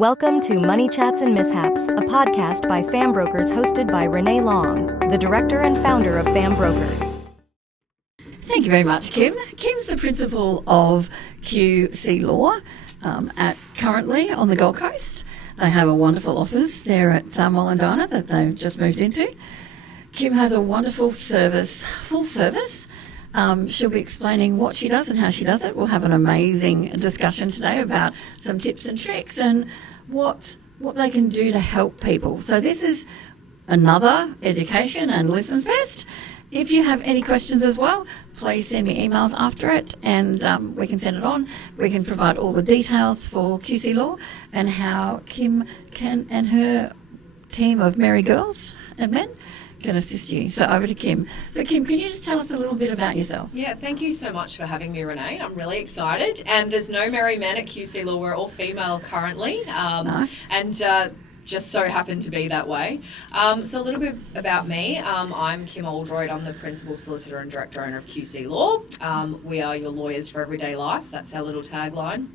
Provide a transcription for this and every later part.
Welcome to Money Chats and Mishaps, a podcast by Fam Brokers hosted by Renae Long, the director and founder of Fam Brokers. Thank you very much, Kim. Kim's the principal of QC Law currently on the Gold Coast. They have a wonderful office there at Molandana that they've just moved into. Kim has a wonderful service, full service. She'll be explaining what she does and how she does it. We'll have an amazing discussion today about some tips and tricks and what they can do to help people. So this is another education and listen fest. If you have any questions as well, please send me emails after it and we can send it on. We can provide all the details for QC Law and how Kim can and her team of merry girls and men can assist you. So over to Kim. So Kim, can you just tell us a little bit about yourself? Yeah, thank you so much for having me, Renae. I'm really excited. And there's no merry men at QC Law. We're all female currently. Nice. And just so happened to be that way. So a little bit about me. I'm Kim Oldroyd. I'm the principal solicitor and director owner of QC Law. We are your lawyers for everyday life. That's our little tagline.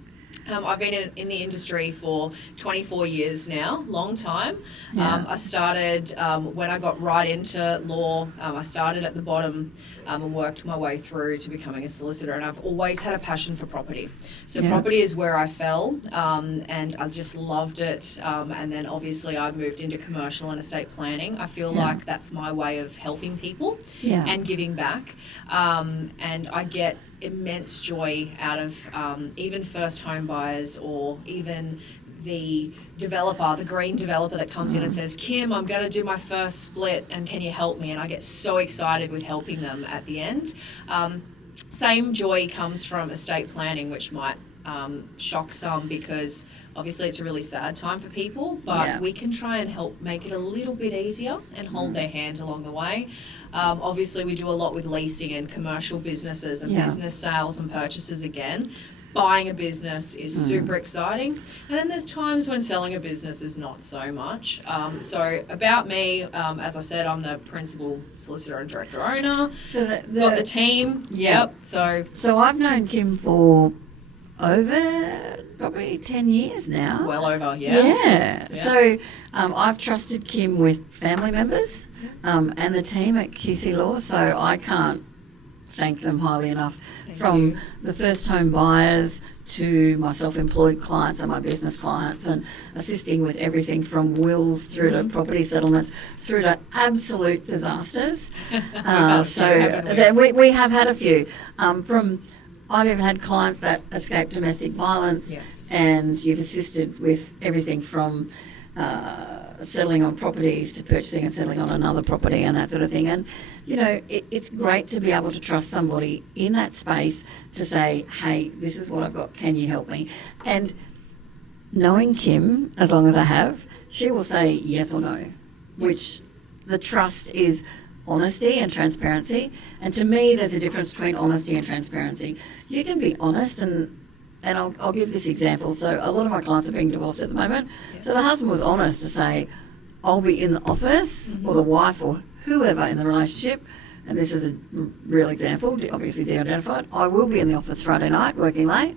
I've been in the industry for 24 years now, long time. Yeah. I started, when I got right into law, I started at the bottom and worked my way through to becoming a solicitor. And I've always had a passion for property. So property is where I fell and I just loved it. And then obviously I moved into commercial and estate planning. I feel like that's my way of helping people and giving back. And I get immense joy out of even first home buyers or even the developer, the green developer that comes in and says, Kim, I'm going to do my first split and can you help me? And I get so excited with helping them at the end. Same joy comes from estate planning, which might shock some because obviously it's a really sad time for people, but we can try and help make it a little bit easier and hold their hand along the way. Obviously we do a lot with leasing and commercial businesses and business sales and purchases again. Buying a business is super exciting. And then there's times when selling a business is not so much. So about me, as I said, I'm the principal solicitor and director owner. So got the team. Yep. So I've known Kim for over probably 10 years now. Well over, Yeah. So I've trusted Kim with family members and the team at QC Law, so I can't thank them highly enough. From the first home buyers to my self-employed clients and my business clients and assisting with everything from wills through to property settlements through to absolute disasters. We have had a few. I've even had clients that escaped domestic violence and you've assisted with everything from settling on properties to purchasing and settling on another property and that sort of thing. And, you know, it's great to be able to trust somebody in that space to say, hey, this is what I've got, can you help me? And knowing Kim, as long as I have, she will say yes or no, which the trust is honesty and transparency. And to me, there's a difference between honesty and transparency. You can be honest and I'll give this example. So a lot of my clients are being divorced at the moment. So the husband was honest to say, I'll be in the office, or the wife or whoever in the relationship, and this is a real example, obviously de-identified, I will be in the office Friday night working late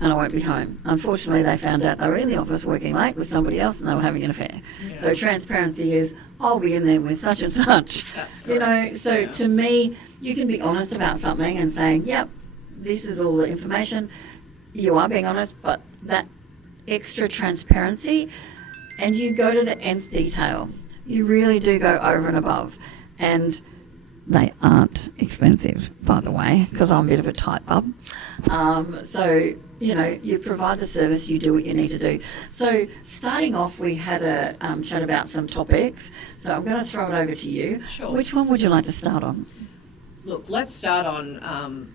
and I won't be home. Unfortunately, they found out they were in the office working late with somebody else and they were having an affair. Yeah. So transparency is, I'll be in there with such and such. That's correct. You know, so to me, you can be honest about something and saying, yep, this is all the information. You are being honest, but that extra transparency, and you go to the nth detail. You really do go over and above. And they aren't expensive, by the way, because I'm a bit of a tight bub. So, you know, you provide the service, you do what you need to do. So starting off, we had a chat about some topics. So I'm going to throw it over to you. Sure. Which one would you like to start on? Look, let's start on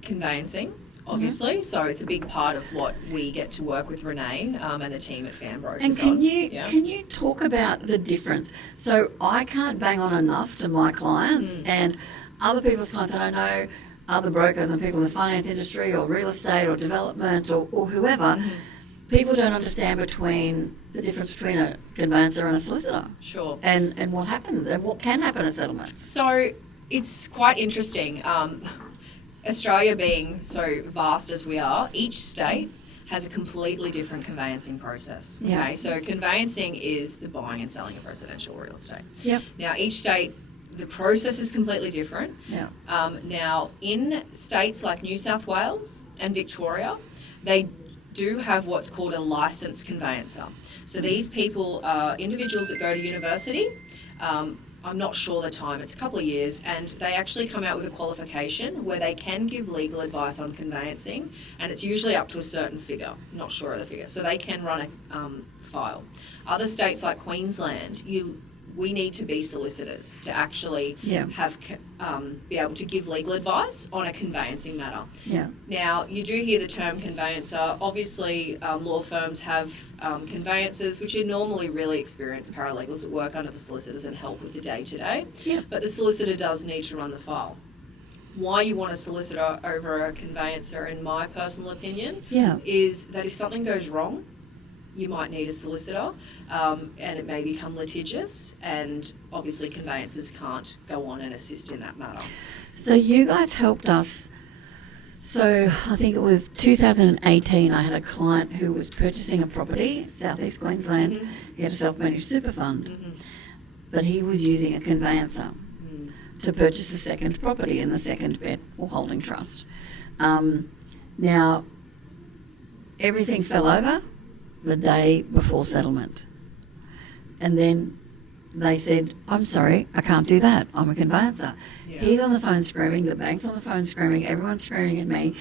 conveyancing, obviously. So it's a big part of what we get to work with Renae and the team at Fam Brokers. And can you talk about the difference? So I can't bang on enough to my clients and other people's clients. I don't know, other brokers and people in the finance industry or real estate or development or whoever. People don't understand the difference between a conveyancer and a solicitor. Sure. And what happens and what can happen at settlements. So it's quite interesting. Australia being so vast as we are, each state has a completely different conveyancing process. Yeah. Okay, so conveyancing is the buying and selling of residential real estate. Yep. Now, each state, the process is completely different. Yeah. Now, in states like New South Wales and Victoria, they do have what's called a licensed conveyancer. So these people are individuals that go to university. I'm not sure the time, it's a couple of years, and they actually come out with a qualification where they can give legal advice on conveyancing, and it's usually up to a certain figure, not sure of the figure, so they can run a file. Other states like Queensland, we need to be solicitors to actually have be able to give legal advice on a conveyancing matter. Yeah. Now, you do hear the term conveyancer. Obviously, law firms have conveyancers, which are normally really experienced paralegals that work under the solicitors and help with the day-to-day. Yeah. But the solicitor does need to run the file. Why you want a solicitor over a conveyancer, in my personal opinion, is that if something goes wrong, you might need a solicitor, and it may become litigious, and obviously conveyancers can't go on and assist in that matter. So you guys helped us. So I think it was 2018, I had a client who was purchasing a property, southeast Queensland. Mm-hmm. He had a self-managed super fund, but he was using a conveyancer to purchase a second property in the second bed or holding trust. Now, everything fell over the day before settlement. And then they said, I'm sorry, I can't do that. I'm a conveyancer. Yeah. He's on the phone screaming, the bank's on the phone screaming, everyone's screaming at me.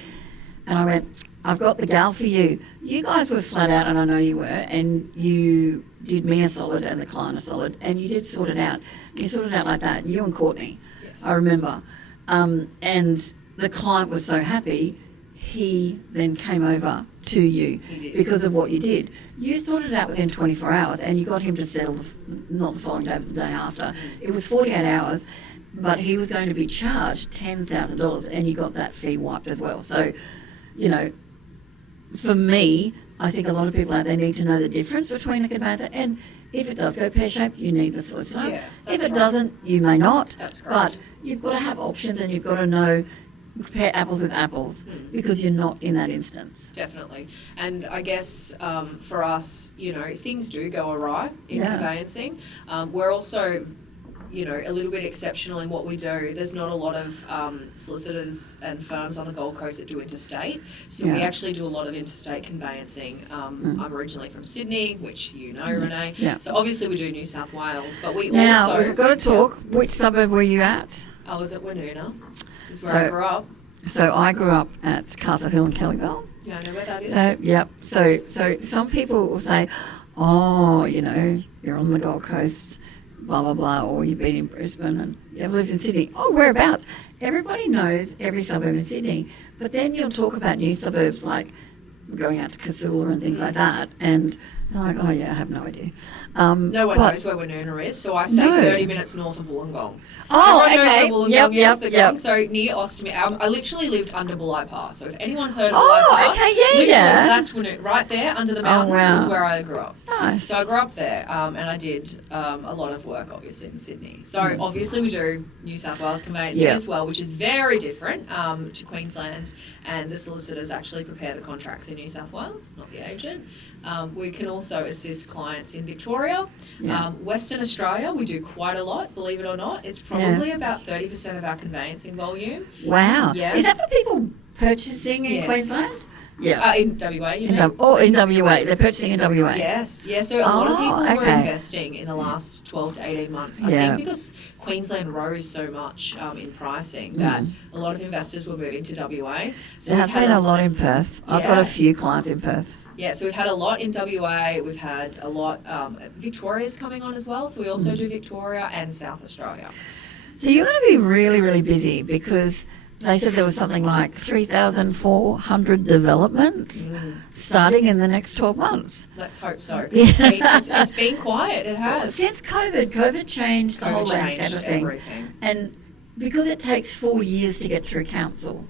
And I went, I've got the gal for you. You guys were flat out, and I know you were, and you did me a solid and the client a solid, and you did sort it out. You sorted it out like that, you and Courtney, yes. I remember. And the client was so happy, he then came over to you because of what you did. You sorted it out within 24 hours, and you got him to settle, not the following day, but the day after. It was 48 hours, but he was going to be charged $10,000, and you got that fee wiped as well. So, you know, for me, I think a lot of people out there need to know the difference between a conveyancer, and if it does go pear-shaped, you need the solicitor. Yeah, if it doesn't, you may not. That's but you've got to have options, and you've got to know, compare apples with apples, because you're not in that instance. Definitely. And I guess for us, you know, things do go awry in conveyancing. We're also, you know, a little bit exceptional in what we do. There's not a lot of solicitors and firms on the Gold Coast that do interstate. So we actually do a lot of interstate conveyancing. I'm originally from Sydney, which you know, Renae. Yeah. So obviously we do New South Wales, but we now, also... we've got to talk. Which suburb were you at? I was at Woonona. This is where I grew up. So I grew up at Castle Hill and Kellyville. Yeah, I know where that is. So, yep. So some people will say, oh, you know, you're on the Gold Coast, blah, blah, blah, or you've been in Brisbane and you've lived in Sydney. Oh, whereabouts? Everybody knows every suburb in Sydney. But then you'll talk about new suburbs like going out to Casula and things like that, and they're like, oh, yeah, I have no idea. No one knows where Woonona is, so I stay 30 minutes north of Wollongong. Oh, everyone okay. knows where Wollongong is, Gong. So near Ostomere. I literally lived under Bulli Pass, so if anyone's heard of Bulli Pass, that's Woonona, right there under the mountain is where I grew up. Nice. So I grew up there, and I did a lot of work, obviously, in Sydney. So obviously we do New South Wales conveyancing as well, which is very different to Queensland, and the solicitors actually prepare the contracts in New South Wales, not the agent. We can also assist clients in Victoria. Western Australia, we do quite a lot, believe it or not. It's probably about 30% of our conveyancing volume. Wow. Yeah. Is that for people purchasing in Queensland? Yeah. In WA, you mean? In WA. They're purchasing in WA. Yes. Yeah, so a lot of people were investing in the last 12 to 18 months. I think because Queensland rose so much in pricing that a lot of investors were moving to WA. So there has been a lot in Perth. I've got a few clients in Perth. Yeah, so we've had a lot in WA, we've had a lot, Victoria's coming on as well, so we also do Victoria and South Australia. So you're going to be really, really busy, because they said there was something like 3,400 developments starting in the next 12 months. Let's hope so. It's been quiet, it has. Since COVID changed the whole landscape of things. Everything. And because it takes 4 years to get through council,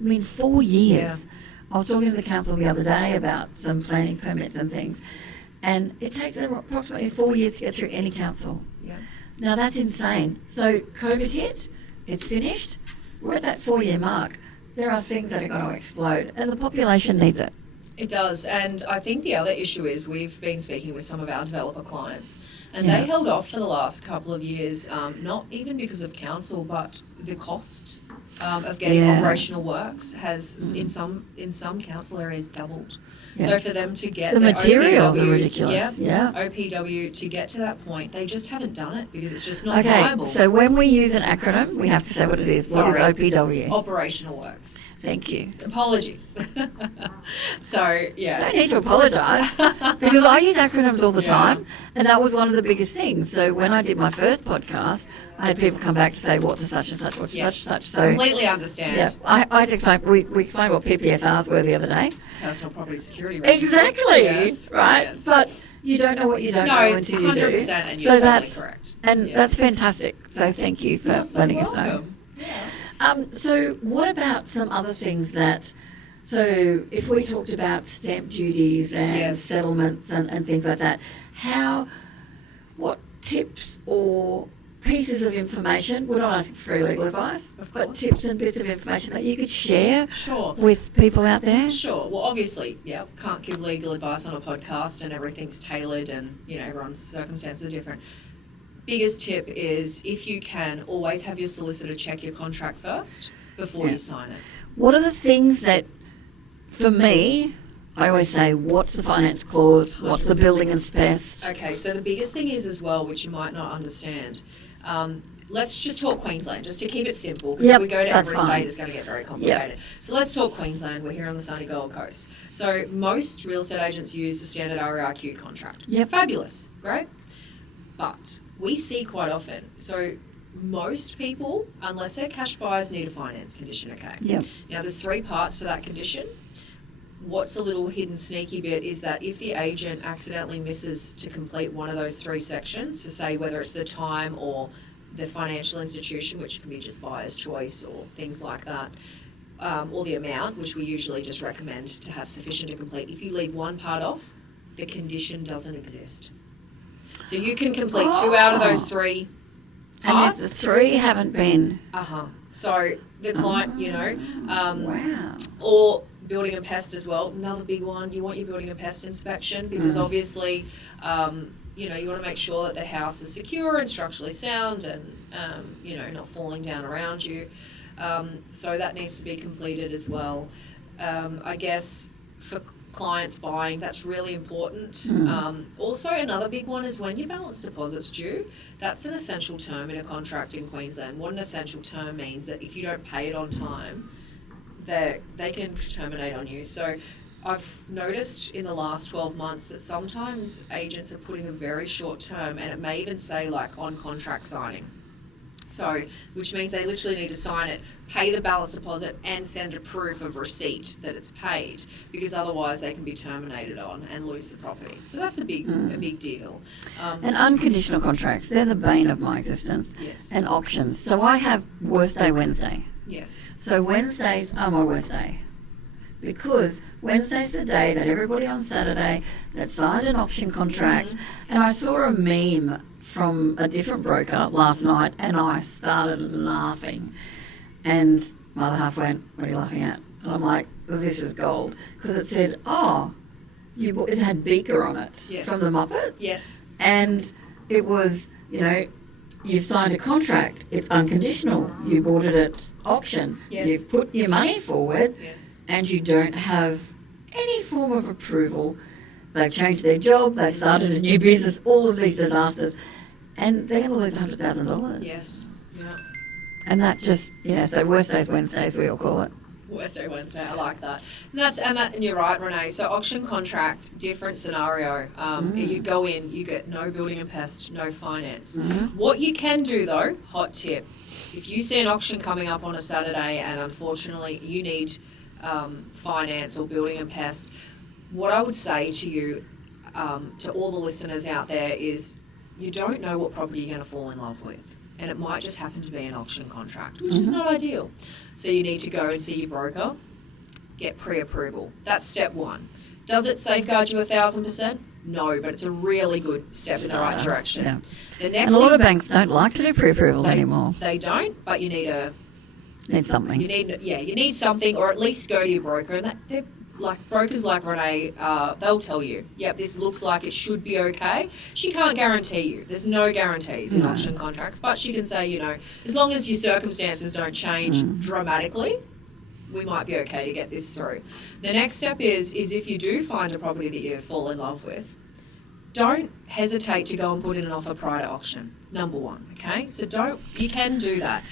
I mean 4 years. Yeah. I was talking to the council the other day about some planning permits and things, and it takes approximately 4 years to get through any council. Yeah. Now that's insane. So COVID hit, it's finished, we're at that 4 year mark. There are things that are going to explode, and the population needs it. It does, and I think the other issue is we've been speaking with some of our developer clients, and Yeah. they held off for the last couple of years, not even because of council, but the cost of getting Yeah. operational works has in some council areas doubled. Yeah. So for them to get The their materials are OPWs, ridiculous, yeah. OPW to get to that point, they just haven't done it because it's just not Okay, viable. so when we use an acronym, we have to say what it is. What is Sorry. OPW? Operational works. Thank you. Apologies. So, yeah. I don't need to apologise because I use acronyms all the Yeah. time, and that was one of the biggest things. So when I did my first podcast, I had people come back to say, what's a such and such, what's a such and such. So completely understand. yeah, I had to explain, we explained what PPSRs were the other day. Personal property security register. Exactly, Yes, right? yes. But you don't know what you don't No, know it's until you do. 100% and you're So totally that's correct. and Yeah. that's fantastic. So thank you for You're so letting us know. welcome. So what about some other things that, so if we talked about stamp duties and Yes. settlements and things like that, what tips or pieces of information, we're not asking for free legal advice, Of but course. tips and bits of information that you could share Sure. with people out there? Sure. Well, obviously, yeah, can't give legal advice on a podcast and everything's tailored and, everyone's circumstances are different. Biggest tip is if you can, always have your solicitor check your contract first before Yeah. you sign it. What are the things that, for me, I always say, what's the finance clause? What's the building and spec? Okay, so the biggest thing is as well, which you might not understand, let's just talk Queensland, just to keep it simple, because Yep, if we go to that's every fine. state, it's going to get very complicated. So let's talk Queensland. We're here on the sunny Gold Coast. So most real estate agents use the standard RERQ contract. Yep. Fabulous, great. But we see quite often, so most people, unless they're cash buyers, need a finance condition, okay? Yep. Now, there's 3 parts to that condition. What's a little hidden sneaky bit is that if the agent accidentally misses to complete one of those 3 sections, to say whether it's the time or the financial institution, which can be just buyer's choice or things like that, or the amount, which we usually just recommend to have sufficient to complete. If you leave one part off, the condition doesn't exist. So you can complete 2 out of those 3 And parts. if the 3 haven't been, So the client, wow. or building and pest as well. Another big one, you want your building and pest inspection because obviously, you want to make sure that the house is secure and structurally sound and, not falling down around you. So that needs to be completed as well. I guess for clients buying, that's really important. Also, another big one is when your balance deposit's due. That's an essential term in a contract in Queensland. What an essential term means that if you don't pay it on time, they can terminate on you. So I've noticed in the last 12 months that sometimes agents are putting a very short term, and it may even say like on contract signing. So, which means they literally need to sign it, pay the balance deposit, and send a proof of receipt that it's paid, because otherwise they can be terminated on and lose the property. So that's a big deal. And unconditional contracts, they're the bane of my existence. Yes. And auctions. So I have worst day Wednesday. Yes. So Wednesdays are my worst day. Because Wednesday's the day that everybody on Saturday that signed an auction contract. And I saw a meme from a different broker last night and I started laughing. And my other half went, what are you laughing at? And I'm like, this is gold. Because it said, it had Beaker on it Yes. from the Muppets. Yes. And it was, you've signed a contract. It's unconditional. You bought it at auction. Yes. You put your money forward Yes. and you don't have any form of approval. They've changed their job. They've started a new business. All of these disasters. And they're going to lose $100,000. Yes. Yeah. And that just, so worst days Wednesdays, we all call it. Wednesday, I like that. And you're right, Renae. So auction contract, different scenario. You go in, you get no building and pest, no finance. What you can do though, hot tip, if you see an auction coming up on a Saturday and unfortunately you need finance or building and pest, what I would say to you, to all the listeners out there is, you don't know what property you're going to fall in love with. And it might just happen to be an auction contract, which is not ideal. So you need to go and see your broker, get pre-approval. That's step 1. Does it safeguard you 1,000%? No, but it's a really good step in the right direction. Yeah. The next And a lot thing- of banks don't like to do pre-approvals anymore. They don't, but you need Need something. you need something, or at least go to your broker. And like brokers like Renae, they'll tell you, yep, this looks like it should be okay. She can't guarantee you. There's no guarantees in auction contracts, but she can say, as long as your circumstances don't change dramatically, we might be okay to get this through. The next step is if you do find a property that you fall in love with, don't hesitate to go and put in an offer prior to auction, number one, okay? So you can do that.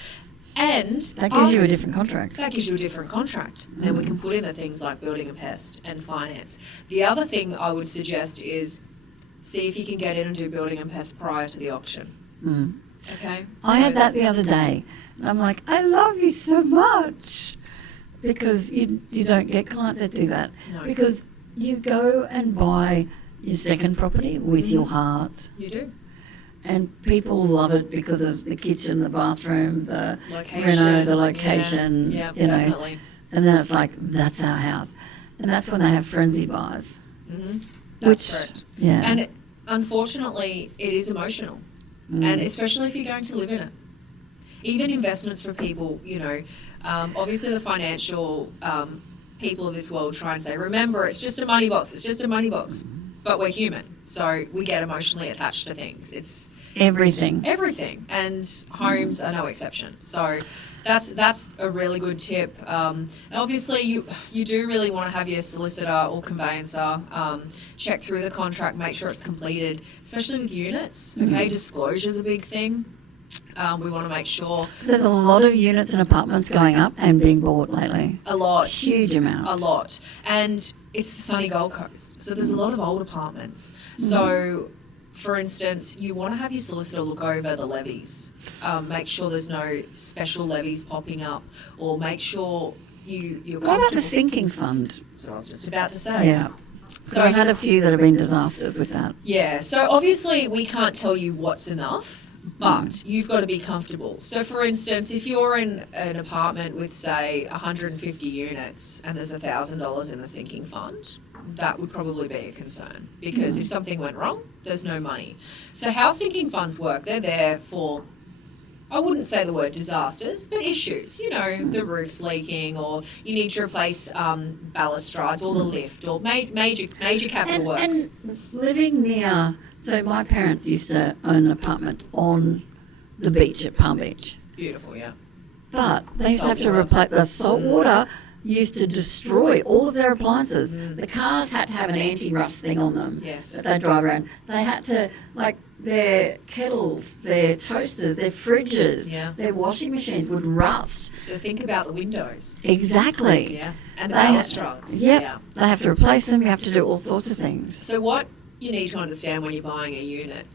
And that gives you a different contract. That gives you a different contract. Then we can put in the things like building a pest and finance. The other thing I would suggest is see if you can get in and do building and pest prior to the auction. Okay? I had that the other day. And I'm like, I love you so much. Because you don't get clients that do that. No. Because you go and buy your second property with your heart. You do. And people love it because of the kitchen, the bathroom, the location, the location, yeah, definitely. And then it's like, that's our house. And that's when they have frenzied buys. That's correct. Yeah. And unfortunately, it is emotional. And especially if you're going to live in it. Even investments for people, obviously the financial people of this world try and say, remember, it's just a money box, it's just a money box. But we're human, so we get emotionally attached to things. It's everything, and homes are no exception. So that's a really good tip. And obviously, you do really want to have your solicitor or conveyancer check through the contract, make sure it's completed, especially with units. Okay, disclosure is a big thing. We want to make sure. There's a lot of units and apartments going up and being bought lately. A lot. Huge amount. A lot. And it's the sunny Gold Coast. So there's a lot of old apartments. So, for instance, you want to have your solicitor look over the levies. Make sure there's no special levies popping up, or make sure you're What about the sinking fund? That's what I was just about to say. Yeah. So I've had a few that have been disasters with that. Yeah. So obviously we can't tell you what's enough. But you've got to be comfortable. So, for instance, if you're in an apartment with, say, 150 units and there's $1,000 in the sinking fund, that would probably be a concern. Because if something went wrong, there's no money. So how sinking funds work, they're there for, I wouldn't say the word disasters, but issues. The roof's leaking, or you need to replace balustrades, or the lift, or major capital works. And living near, so my parents used to own an apartment on the beach at Palm Beach. Beautiful, yeah. But they used to have to replace the salt water. Used to destroy all of their appliances. The cars had to have an anti-rust thing on them that they drive around. They had to, their kettles, their toasters, their fridges, their washing machines would rust. So think about the windows. Exactly. Yeah, and the balustrades. They have to replace them. You have to do all sorts of things. So what you need to understand when you're buying a unit,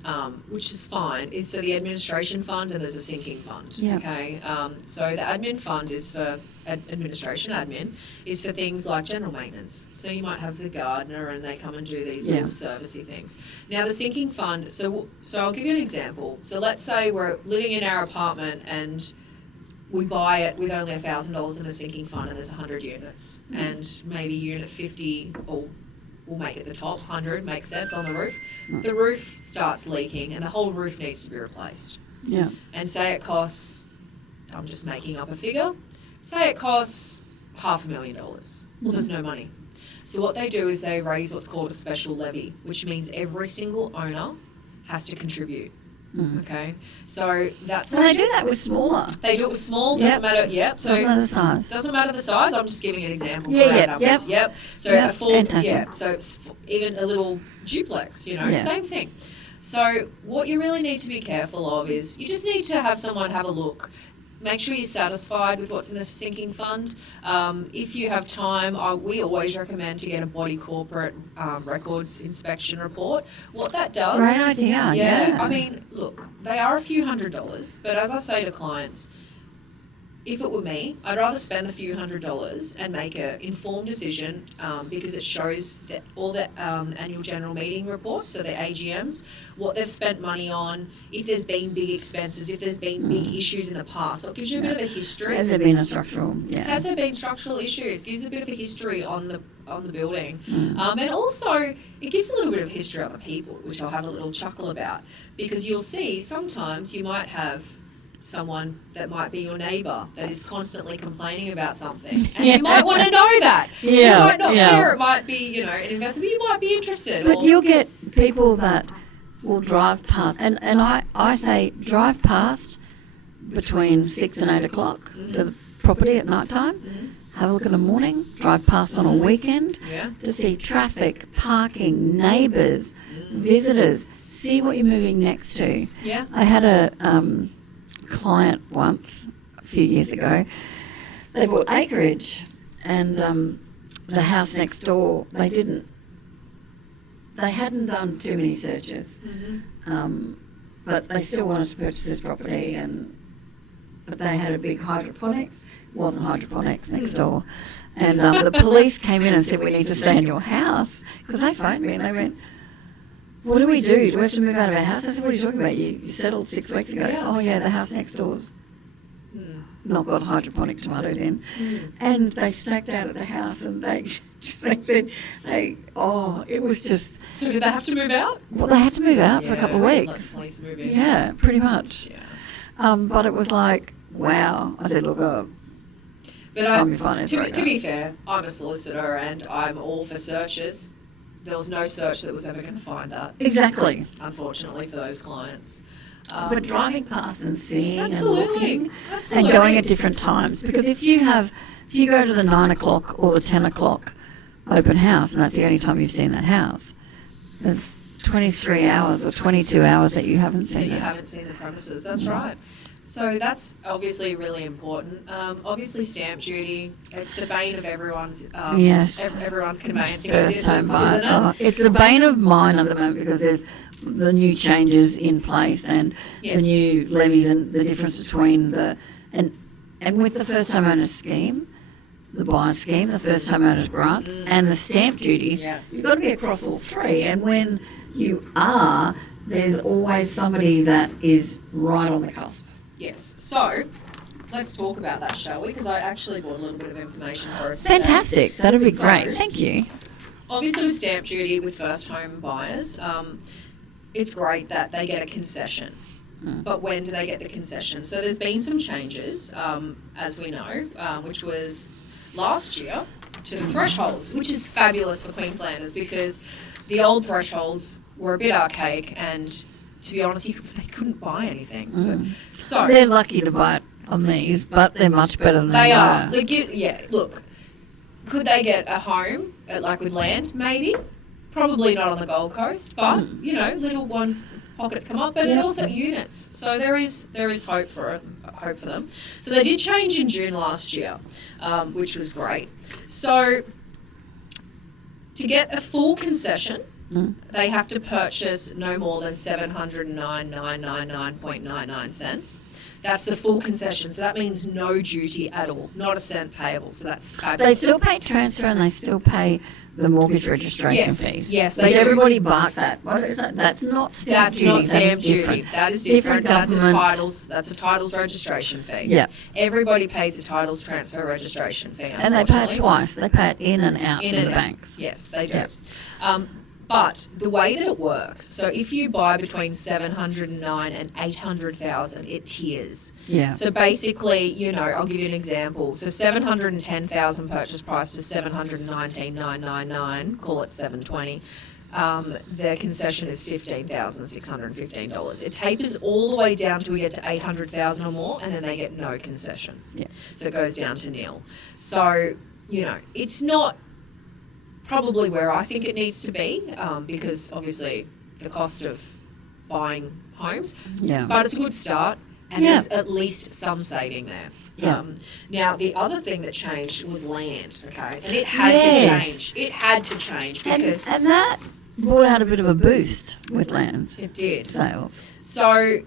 which is fine, is so the administration fund and there's a sinking fund. Yep. Okay. So the admin fund is for administration admin, is for things like general maintenance. So you might have the gardener and they come and do these little servicey things. Now the sinking fund, so I'll give you an example. So let's say we're living in our apartment and we buy it with only $1,000 in a sinking fund and there's 100 units. And maybe unit 50 or we'll make it the top 100, makes sense, on the roof. The roof starts leaking and the whole roof needs to be replaced. Yeah. And say it costs, I'm just making up a figure, say it costs $500,000. Well, there's no money. So what they do is they raise what's called a special levy, which means every single owner has to contribute. Okay, so that's what they do that with smaller. They do it with small. Doesn't matter. Yep. So doesn't matter the size. Doesn't matter the size. I'm just giving an example. Yep. So a full. Yeah. So it's even a little duplex. Same thing. So what you really need to be careful of is you just need to have someone have a look. Make sure you're satisfied with what's in the sinking fund. If you have time, we always recommend to get a body corporate records inspection report. What that does... Great idea, yeah. I mean, look, they are a few $100s, but as I say to clients, if it were me, I'd rather spend a few $100s and make an informed decision because it shows that all the annual general meeting reports, so the AGMs, what they've spent money on, if there's been big expenses, if there's been big issues in the past. So it gives you a bit of a history. Has there been a structural? Has there been structural issues? It gives a bit of a history on the building. And also, it gives a little bit of history on the people, which I'll have a little chuckle about, because you'll see sometimes you might have someone that might be your neighbour that is constantly complaining about something. And you might want to know that. You might not care. It might be, an investment. You might be interested. But you'll get people that will drive past. And I say drive past between 6 and 8 o'clock to the property at night time. Have a look in the morning. Drive past on a weekend to see traffic, parking, neighbours, visitors. See what you're moving next to. Yeah. I had a client once, a few years ago. They bought acreage, and the house next door, they hadn't done too many searches, but they still wanted to purchase this property, but they had a big hydroponics. It wasn't hydroponics next door. And the police came in and said, we need to stay in your house, because they phoned me and they went, what do we do? Do we have to move out of our house? I said, what are you talking about? You settled 6 weeks ago. Yeah. Oh, yeah, the house next door's not got hydroponic tomatoes in. And they stacked out of the house, and they said, it was just... So did they have to move out? Well, they had to move out for a couple of Let weeks. the police move in. Yeah, pretty much. Yeah. But it was like, wow. I said, look, But I'm your finance to director. be fair, I'm a solicitor and I'm all for searches. There was no search that was ever going to find that. Exactly. Unfortunately for those clients. But driving past and seeing Absolutely. and looking Absolutely. and going at different times, because if you go to the 9 o'clock or the 10 o'clock open house, and that's the only time you've seen that house, there's 23 hours or 22 hours that you haven't seen You it. haven't seen the premises. That's right. So that's obviously really important. Obviously, stamp duty, it's the bane of everyone's everyone's conveyancing First home existence, buyer. isn't it? Oh, it's the bane of mine at the moment, because there's the new changes in place and the new levies and the difference between and with the first home owners scheme, the buyer scheme, the first home owners grant, and the stamp duties. Yes. You've got to be across all three. And when you are, there's always somebody that is right on the cusp. Yes. So let's talk about that, shall we? Because I actually brought a little bit of information for us today. Fantastic. That'd be So, great. Thank you. Obviously, with stamp duty with first home buyers, it's great that they get a concession. But when do they get the concession? So there's been some changes, as we know, which was last year, to the thresholds, which is fabulous for Queenslanders, because the old thresholds were a bit archaic, and to be honest, they couldn't buy anything. So They're lucky to buy it on these, but they're much better than they are. were. Look, could they get a home, with land? Maybe. Probably not on the Gold Coast, but, little ones, pockets come up, but also units. So there is hope for them. So they did change in June last year, which was great. So to get a full concession, they have to purchase no more than 709,999.99 cents. That's the full concession. So that means no duty at all, not a cent payable. So that's fabulous. They still pay transfer and they still pay the mortgage registration fees. Yes, Which they do. everybody barks at. What is that? That's not stamp That's duty. not stamp duty. Different. That is different. That's a government. titles registration fee. Yeah. Everybody pays a titles transfer registration fee. And they pay it unfortunately. twice. They pay it in and out from the banks. Yes, they do. Yeah. But the way that it works, so if you buy between 709 and 800,000, it tiers. Yeah. So basically, I'll give you an example. So 710,000 purchase price to 719,999, call it 720. Their concession is $15,615. It tapers all the way down till we get to 800,000 or more, and then they get no concession. Yeah. So it goes down to nil. So, it's not probably where I think it needs to be, because obviously the cost of buying homes. Yeah. But it's a good start, and there's at least some saving there. Yeah. Now, the other thing that changed was land, okay? And it had to change. It had to change because... And that brought out a bit of a boost with land it did. sales. So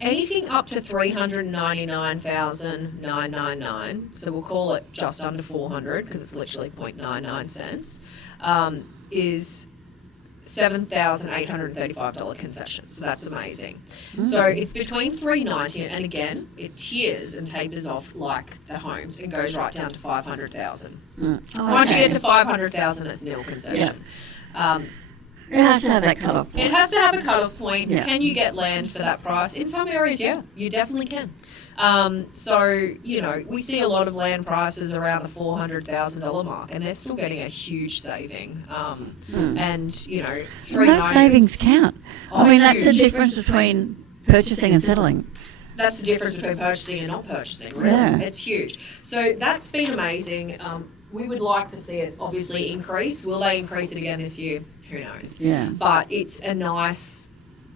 anything up to 399,999, so we'll call it just under 400 because it's literally 0.99 cents, is $7,835 concession. So that's amazing. So it's between $390 and again it tiers and tapers off like the homes and goes right down to $500,000. Once you get to $500,000, it's nil concession. It has to have that cut-off point. It has to have a cut-off point. Yeah. Can you get land for that price? In some areas, yeah, you definitely can. So, we see a lot of land prices around the $400,000 mark, and they're still getting a huge saving. And, Those savings count. Oh, that's the huge. difference between purchasing and settling. That's the difference between purchasing and not purchasing, really. Yeah. It's huge. So that's been amazing. We would like to see it obviously increase. Will they increase it again this year? Who knows? Yeah. But it's a nice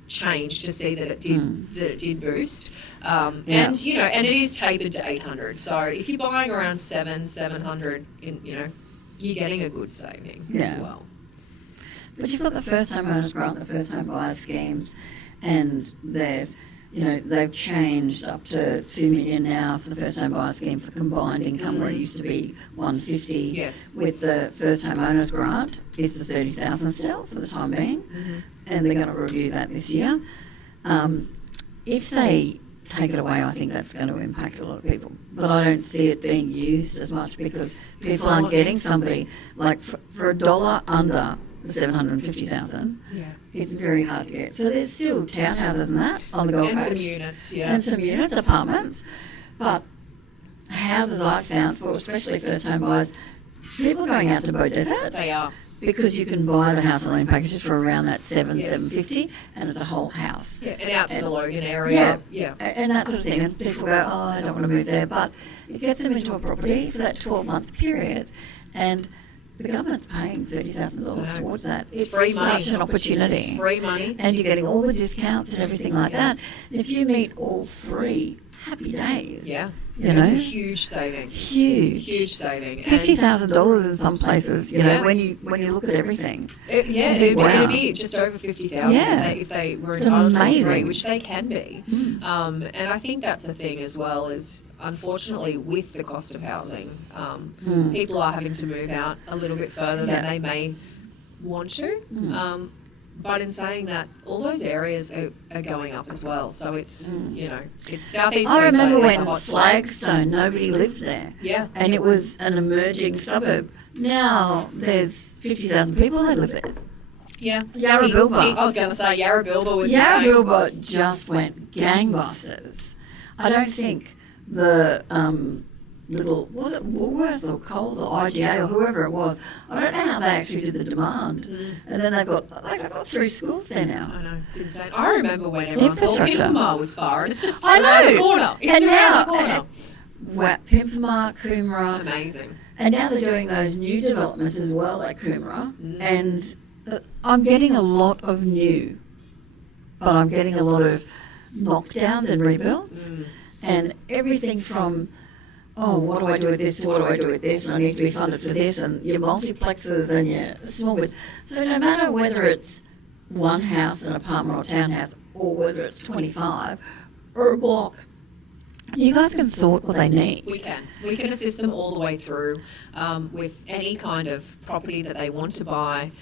change to see that it did boost. And it is tapered to 800. So if you're buying around 700, you're getting a good saving as well. But you've got the first time owners grant, the first time buyer schemes, and there's, they've changed up to $2 million now for the first time buyer scheme for combined income, where it used to be $150. Yes. With the first time owners grant, it's the $30,000 still for the time being, and they're going to review that this year. If they take it away, I think that's going to impact a lot of people. But I don't see it being used as much because people aren't getting somebody like for $1 under the 750,000. Yeah. It's very hard to get. So there's still townhouses and that on the Gold And Coast. some units, yeah. And some units, apartments. But houses I've found for especially first home buyers, people are going out to Bow Desert. They are. Because you can buy the house and land packages for around that Yes. $750, and it's a whole house. Yeah, and out to the Logan area. Yeah. And that sort of thing. And people go, oh, I don't want to move there. But it gets them into a property for that 12-month period. And the government's paying $30,000 towards that. It's free money. Such an opportunity. It's free money. And you're getting all the discounts and everything like that. And if you meet all three, happy days. Yeah. You It's a know? huge saving. Huge saving. $50,000 in some places, you Yeah. know, when you look at everything. It'd be just over 50,000 Yeah. if they were It's entitled to amazing. three, which they can be. And I think that's the thing as well is, unfortunately, with the cost of housing, people are having to move out a little bit further than they may want to. But in saying that, all those areas are going up as well. So it's, it's southeast I remember Queensland, it's a when hot spot. Flagstone, nobody lived there. Yeah. And it was an emerging suburb. Now there's 50,000 people that live there. Yeah. Yarrabilba. I was going to say Yarrabilba was the same. Yarrabilba just went gangbusters. I don't think the little, was it Woolworths or Coles or IGA or whoever it was, I don't know how they actually did the demand. And then they've got 3 schools there now. I know, it's insane. I remember when everyone thought Infrastructure. Pimpamar was far, and it's just I around the know. corner. It's And around now, the corner. Pimpamar, Coomera, Amazing. and now they're doing those new developments as well at Coomera. And I'm getting a lot of new, but I'm getting a lot of knockdowns and rebuilds. And everything from, what do I do with this to what do I do with this, and I need to be funded for this, and your multiplexes and your small bits. So no matter whether it's one house, an apartment or townhouse, or whether it's 25 or a block, you guys can sort what they need. We can. We can assist them all the way through with any kind of property that they want to buy,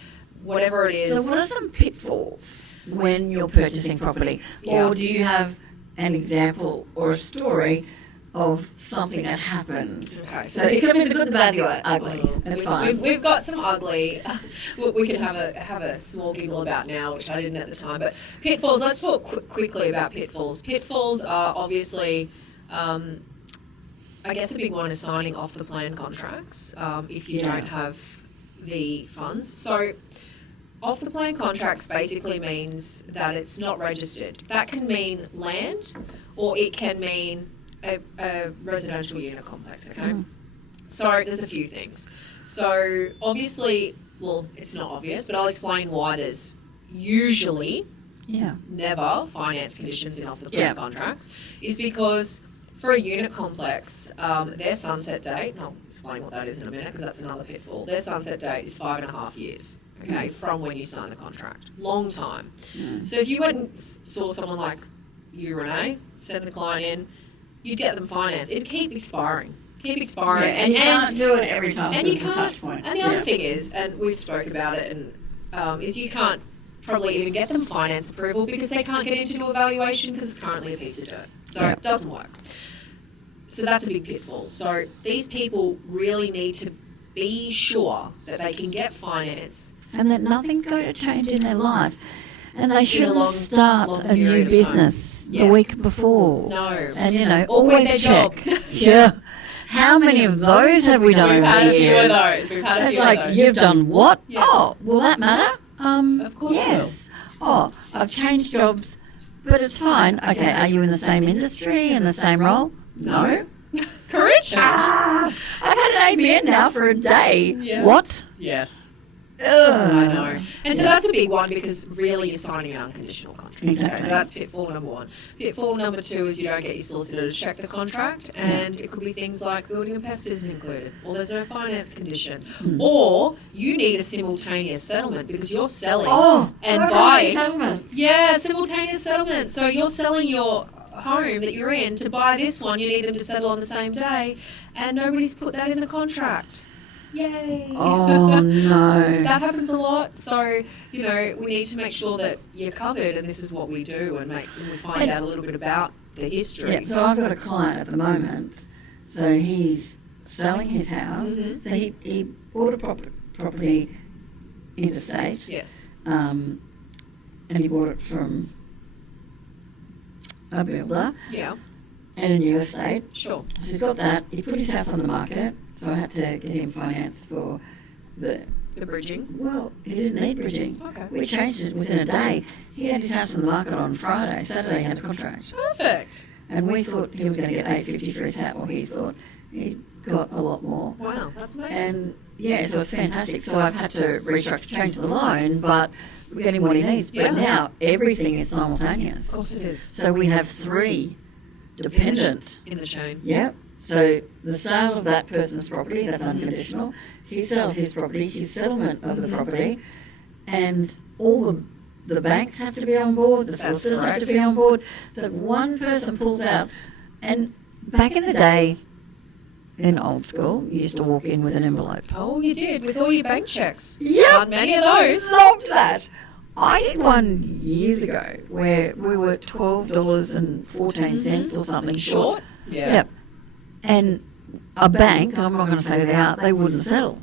whatever it is. So what are some pitfalls when you're purchasing property? Yeah. Or do you have an example or a story of something that happened? Okay, So it could be the good, the bad, the ugly. That's fine. We've got some ugly. We could have a small giggle about now, which I didn't at the time. But pitfalls. Let's talk quickly about pitfalls. Pitfalls are obviously, I guess, a big one is signing off the plan contracts if you don't have the funds. So, off the plan contracts basically means that it's not registered. That can mean land, or it can mean a residential unit complex, okay? So there's a few things. So obviously, well, it's not obvious, but I'll explain why there's usually never finance conditions in off the plan contracts, is because for a unit complex, their sunset date, and I'll explain what that is in a minute because that's another pitfall, their sunset date is 5.5 years. Okay, from when you sign the contract. Long time. So if you went and saw someone like you, Renae, send the client in, you'd get them financed. It'd keep expiring. And you can't do it every time. And you there's a can't. touch point. And the other thing is, and we've spoke about it, and is you can't probably even get them finance approval because they can't get into evaluation because it's currently a piece of dirt. So it doesn't work. So that's a big pitfall. So these people really need to be sure that they can get finance and that nothing's going to change in their life. And they a shouldn't long start a period new of business time. the Yes. week before. No. And, Or always quit their check. job. Yeah. How many of those have we done We've over had the a few years? of those. We've had a It's few like, of those. you've done what? Yeah. Oh, will that matter? Of course it yes. Oh, I've changed jobs, but it's fine. Okay, are you in the same industry, in the same role? No. Career change. I've had an ABN now for a day. Yeah. What? Yes. Ugh. I know. And so that's a big one because really you're signing an unconditional contract. Exactly. Okay, so that's pitfall number one. Pitfall number two is you don't get your solicitor to check the contract, and it could be things like building and pest isn't included, or there's no finance condition, or you need a simultaneous settlement because you're selling and buying. Settlement. Yeah, simultaneous settlement. So you're selling your home that you're in to buy this one, you need them to settle on the same day, and nobody's put that in the contract. Yay! Oh, no. That happens a lot. So, we need to make sure that you're covered, and this is what we do, and we find out a little bit about the history. Yeah, so I've got a client at the moment. So he's selling his house. Mm-hmm. So he bought a property interstate. Yes. And he bought it from a builder Yeah. and a new estate. Sure. So he's got that. He put his house on the market. So I had to get him finance for the... The bridging. Well, he didn't need bridging. Okay. We changed it within a day. He had his house on the market on Friday. Saturday he had a contract. Perfect. And we thought he was going to get $850 for his house. Well, he thought he got a lot more. Wow, that's amazing. And yeah, so it's fantastic. So I've had to restructure, change the loan, but we're getting what he needs. But Yeah. now everything is simultaneous. Of course it is. So we have 3 dependent. In the chain. Yep. So the sale of that person's property, that's unconditional. His sale of his property, his settlement of the property, and all the banks have to be on board, the solicitors have to be on board. So if one person pulls out, and back in the day, in old school, you used to walk in with an envelope. Oh, you did, with all your bank checks. Yep. Done many of those. Loved that. I did one years ago where we were $12.14 or something short. Yeah. Yep. And a bank, I'm not going to say who they are, they wouldn't settle.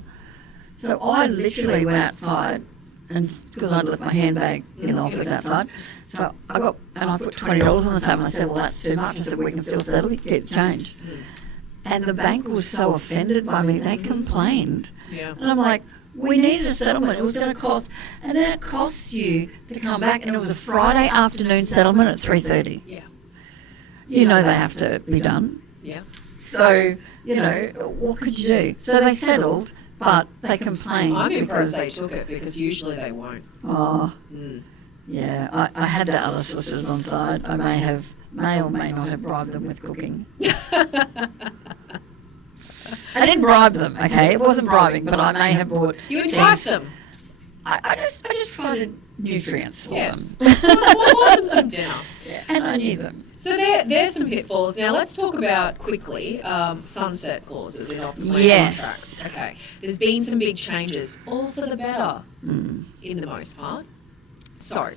So I literally went outside, and because I'd left my handbag in the office outside, so I put $20 on the table, and I said, well, that's too much. I said, we can still settle, you get the change. And the bank was so offended by me, they complained. Yeah. And I'm like, we needed a settlement. It was going to cost, and then it costs you to come back, and it was a Friday afternoon settlement at 3:30. Yeah. You know they have to be done. Yeah. So, what could you do? So they settled, but they complained. I'm impressed because, they took it because usually they won't. oh, Mm. yeah, I had the other solicitors on side. I may or may not have bribed them with cooking. I didn't bribe them, okay? It wasn't bribing, but I may have bought... You enticed them. I just provided nutrients for Yes. them. We'll bought them some dinner. Yeah, and I knew them. So there's some pitfalls. Now let's talk about quickly sunset clauses in off-the-plan Yes. contracts. Okay, there's been some big changes, all for the better, in the most part. So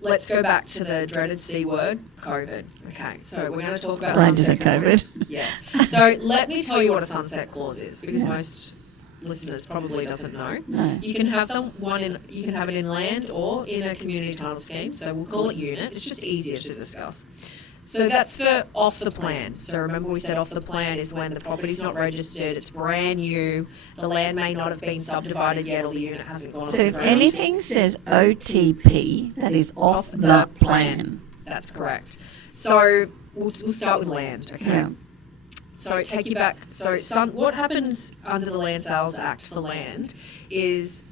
let's go back to the dreaded C word, COVID. Okay, so we're going to talk about Glad you sunset said clauses. COVID. Yes. So let me tell you what a sunset clause is, because most listeners probably doesn't know. No. You can have you can have it in land or in a community title scheme. So we'll call it unit. It's just easier to discuss. So that's for off the plan. So remember we said off the plan is when the property's not registered, it's brand new, the land may not have been subdivided yet, or the unit hasn't gone off So the if ground. anything says OTP, that is off the plan. That's correct. So we'll start with land, okay? Yeah. So take you back. So what happens under the Land Sales Act for land is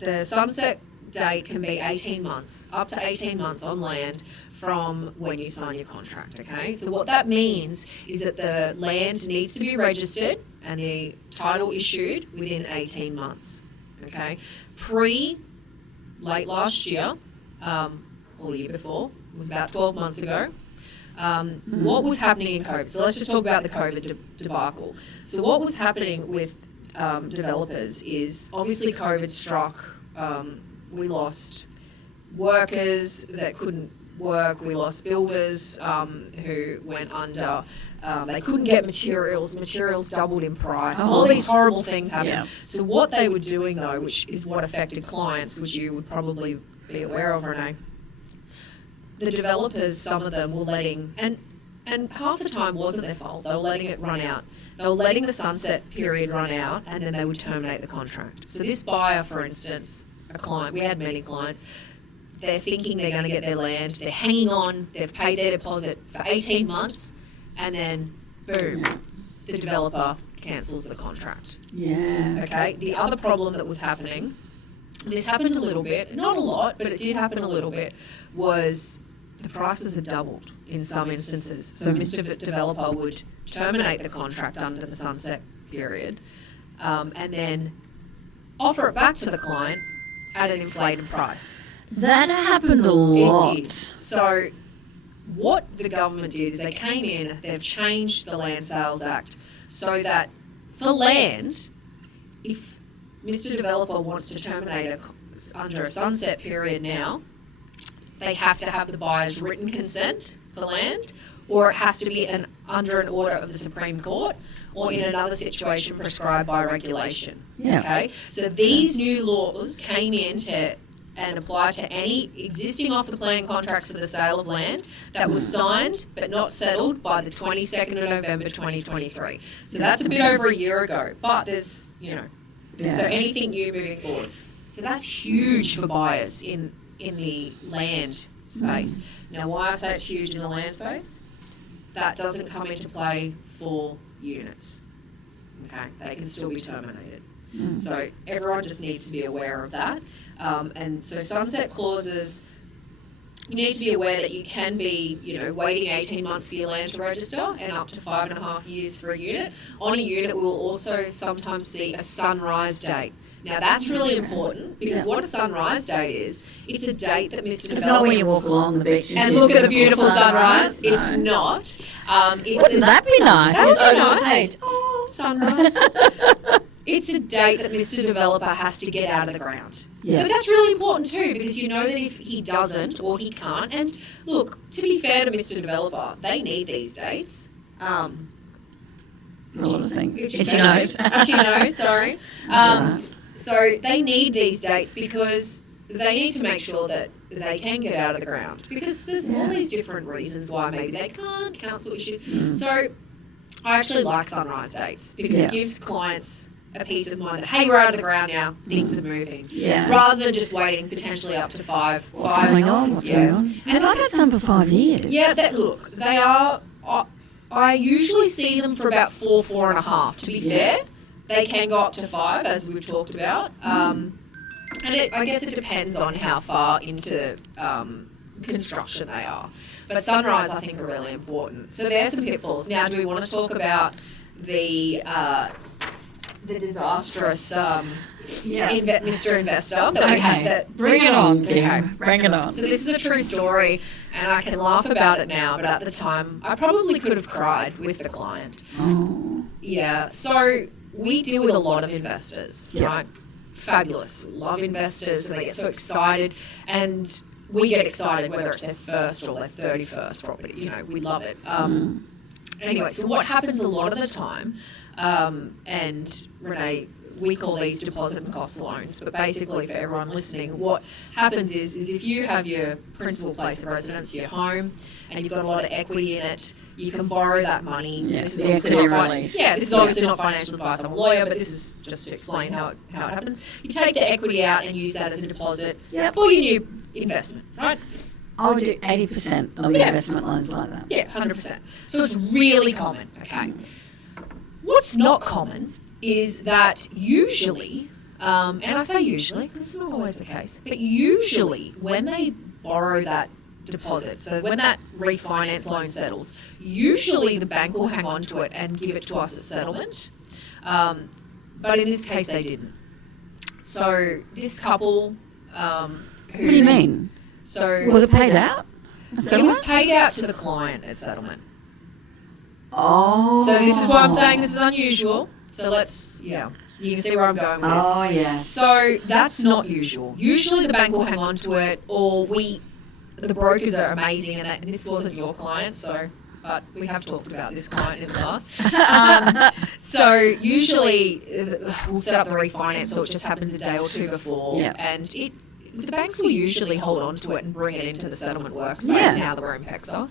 the sunset date can be 18 months, up to 18 months on land from when you sign your contract, okay? So what that means is that the land needs to be registered and the title issued within 18 months, okay? Late last year, or the year before, it was about 12 months ago, what was happening in COVID? So let's just talk about the COVID debacle. So what was happening with developers is obviously COVID struck. We lost workers that couldn't work. We lost builders who went under. They couldn't get materials. Materials doubled in price. All these horrible things happened. Yeah. So what they were doing, though, which is what affected clients, which you would probably be aware of, Renae, the developers, some of them were letting, and half the time wasn't their fault. They were letting it run out. They were letting the sunset period run out, and then they would terminate the contract. So this buyer, for instance, a client, we had many clients, they're thinking they're going to get their land, they're hanging on, they've paid their deposit for 18 months, and then, boom, the developer cancels the contract. Yeah. Okay, the other problem that was happening, this happened a little bit, not a lot, but it did happen a little bit, was the prices had doubled in some instances. So Mr. Developer would terminate the contract under the sunset period and then offer it back to the client at an inflated price. That happened a lot. It did. So what the government did is they came in, they've changed the Land Sales Act so that for land, if Mr. Developer wants to terminate under a sunset period now, they have to have the buyer's written consent for land, or it has to be under an order of the Supreme Court, or in another situation prescribed by regulation. Yeah. Okay, so these new laws came in and apply to any existing off-the-plan contracts for the sale of land that was signed but not settled by the 22nd of November 2023. So that's a bit over a year ago, but there's, so anything new moving forward. So that's huge for buyers in the land space. Now, why I say it's huge in the land space, that doesn't come into play for units. Okay, they can still be terminated. So everyone just needs to be aware of that. And so sunset clauses, you need to be aware that you can be, waiting 18 months for your land to register and up to 5.5 years for a unit. On a unit, we will also sometimes see a sunrise date. Now, that's really important because what a sunrise date is, it's a date that Mr. Developer... It's not when you walk along the beach and look at the beautiful sunrise. No. It's not. Wouldn't that be nice? That would be Overnight. nice. Oh, sunrise. It's a date that Mr. Developer has to get out of the ground. Yeah. But that's really important too, because you know that if he doesn't or he can't, and look, to be fair to Mr. Developer, they need these dates. A lot of things. Itchy nose, sorry. So they need these dates because they need to make sure that they can get out of the ground, because there's all these different reasons why maybe they can't, council issues. So I actually like sunrise dates because it gives clients a peace of mind that, hey, we're out of the ground now, things are moving. Yeah. Rather than just waiting potentially up to five. What's going on? Because I've had some for 5 years. Yeah, look, they are, I usually see them for about 4.5. To be fair, they can go up to 5, as we've talked about. And I guess it depends on how far into construction they are. But sunrise, I think, are really important. So there's some pitfalls. Now, do we want to talk about the disastrous Mr. Investor that we had? That Bring it on, Kim. Okay. Bring it on. So this is a true story, and I can laugh about it now, but at the time, I probably could have cried with the client. Oh. Yeah, so we deal with a lot of investors, right? Fabulous. Love investors, and they get so excited, and we get excited whether it's their first or their 31st property. We love it. Anyway, so what happens a lot of the time, and Renae, we call these deposit and cost loans, but basically for everyone listening, what happens is if you have your principal place of residence, your home, and you've got a lot of equity in it, you can borrow that money. Yes, This is the obviously equity not release. this is obviously not financial advice. I'm a lawyer, but this is just to explain how it happens. You take the equity out and use that as a deposit for your new investment, right? I would do 80% of the investment loans like that. Yeah, 100%. So it's really common, okay? What's not common is that usually, and I say usually because it's not always the case, but usually when they borrow that deposit, so when that refinance loan settles, usually the bank will hang on to it and give it to us at settlement. But in this case, they didn't. So this couple... What do you mean? So Was it paid out? It was paid out to the client at settlement. Oh. So this is why I'm saying this is unusual. So you can see where I'm going with this. Oh, yes. So that's not usual. Usually the bank will hang on to it, or the the brokers are amazing, and this wasn't your client, but we have talked about this client in the past. So usually we'll set up the refinance, so it just happens a day or two before, and the banks will usually hold on to it and bring it into the settlement workspace now that we're in PEXA.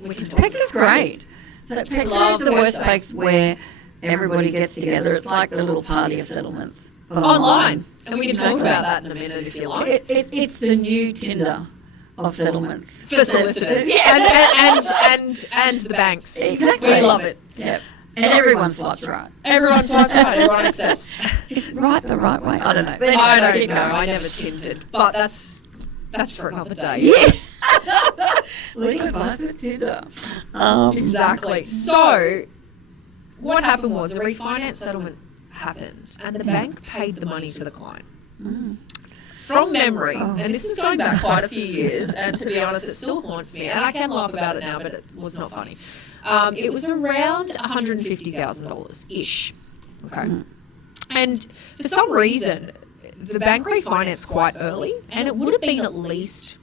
We can talk PEXA's great. So PEXA is the workspace where everybody gets together. It's like the little party of settlements. Online. And we can talk about that in a minute if you like. It's the new Tinder of settlements. For solicitors. and the banks. Exactly. We love it. Yep. And everyone swipes right. Everyone swipes right. Everyone accepts. Is right the right way? I don't know. But anyway, I don't know. I never Tindered. But that's for another day. Yeah. Leading advice with Tinder. Exactly. So what happened was a refinance settlement happened and the bank paid the money to the client. From memory, and this is going back quite a few years, and to be honest, it still haunts me, and I can laugh about it now, but it was not funny. It was around $150,000-ish. Okay. And for some reason, the bank refinanced quite early, and it would have been at least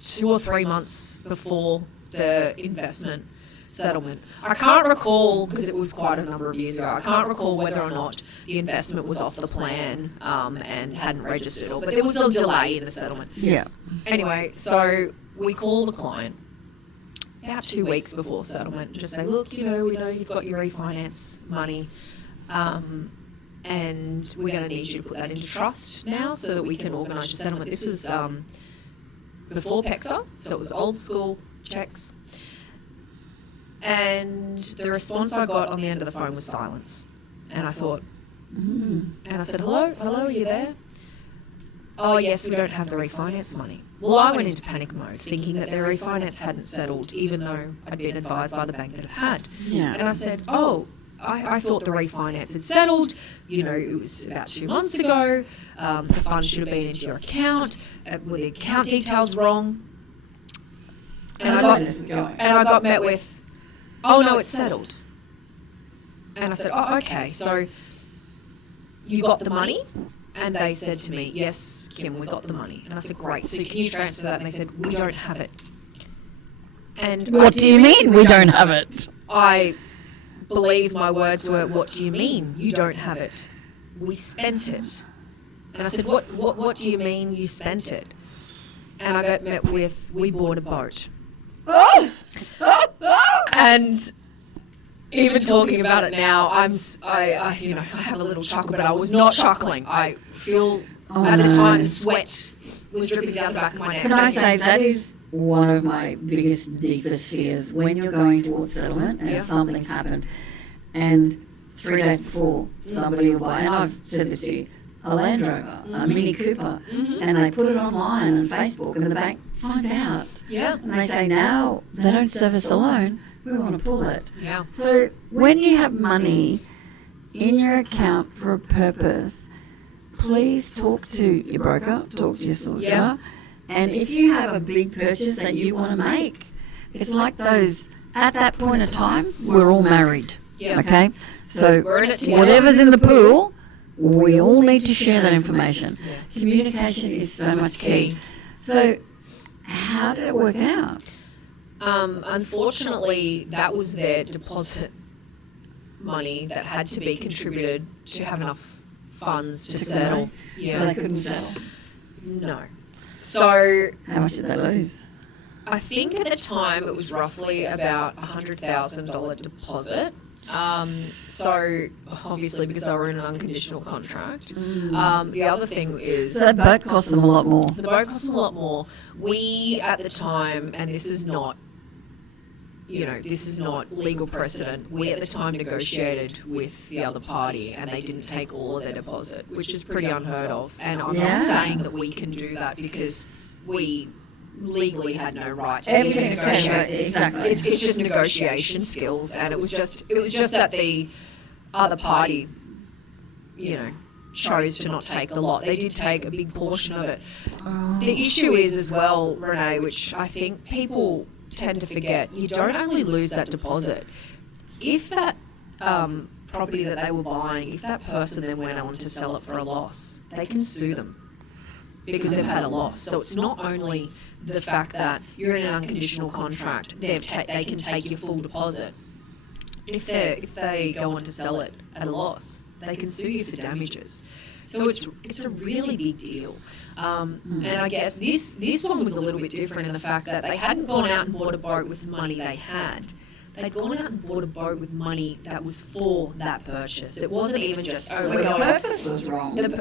2 or 3 months before the investment settlement. I can't recall, because it was quite a number of years ago, I can't recall whether or not the investment was off the plan and hadn't registered, but there was a delay in the settlement. Yeah. Anyway, so we call the client about 2 weeks before settlement and just say, look, we know you've got your refinance money, and we're going to need you to put that into trust now so that we can organise your settlement. This was before PEXA, so it was old school checks. And the response I got on the end of the phone was silence. And I thought, and I said, hello, are you there? Oh, yes, we don't have the refinance money. Well, I went into panic mode, thinking that their refinance hadn't settled, even though I'd been advised by the bank that it had. Yeah. And I said, I thought the refinance had settled. It was about 2 months ago. The funds should have been into your account. Were the account details wrong? And I got met with, oh, no, it's settled. And I said, oh, okay, so you got the money? And they said to me, yes, Kim, we got the money. And I said, great, so can you transfer that? And they said, we don't have it. And what do you mean we don't have it? I believe my words were, what do you mean you don't have it? We spent it. And I said, what do you mean you spent it? And I got met with, we bought a boat. And even talking about it now, I have a little chuckle, but I was not chuckling. I feel at the time sweat was dripping down the back of my neck. Can I say that is one of my biggest, deepest fears when you're going towards settlement and something's happened, and 3 days before somebody will buy, and I've said this to you, a Land Rover, a Mini Cooper, and they put it online on Facebook, and the bank finds out. Yeah. And they say, now they don't service a loan, we want to pull it. Yeah. So when you have money in your account for a purpose, please talk to your broker, talk to your solicitor. Yeah. And if you have a big purchase that you want to make, it's like those, at that point of time, we're all married. Yeah. Okay? So we're in it together. whatever's in the pool, we all need to share that information. Yeah. Communication is so much key. So how did it work out? Unfortunately, that was their deposit money that had to be contributed to have enough funds to settle. Yeah. So they couldn't settle? No. So how much did they lose? I think at the time it was roughly about $100,000 deposit. So obviously because they were in an unconditional contract. The other thing is... So that boat cost them a lot more. The boat cost them a lot more. We at the time, and this is not legal precedent, we at the time negotiated with the other party and they didn't take all of their deposit, which is pretty unheard of. And I'm not saying that we can do that because we legally had no right to even negotiate. Exactly. It's just negotiation skills, and it was just that the other party, chose to not take the lot. They did take a big portion of it. The issue is as well, Renae, which I think people tend to forget, you don't only lose that deposit. If that property that they were buying, if that person then went on to sell it for a loss, they can sue them. And I got met with, oh no, so you can't sue them. And I said, well, because they've had a loss. So it's not only the fact that you're in an unconditional contract, they can take your full deposit. If they go on to sell it at a loss, they can sue you for damages. So it's a really big deal. And I guess this one was a little bit different in the fact that they hadn't gone out and bought a boat with the money they had. They'd gone out and bought a boat with money that was for that purchase. It wasn't even just, So the purpose was wrong. And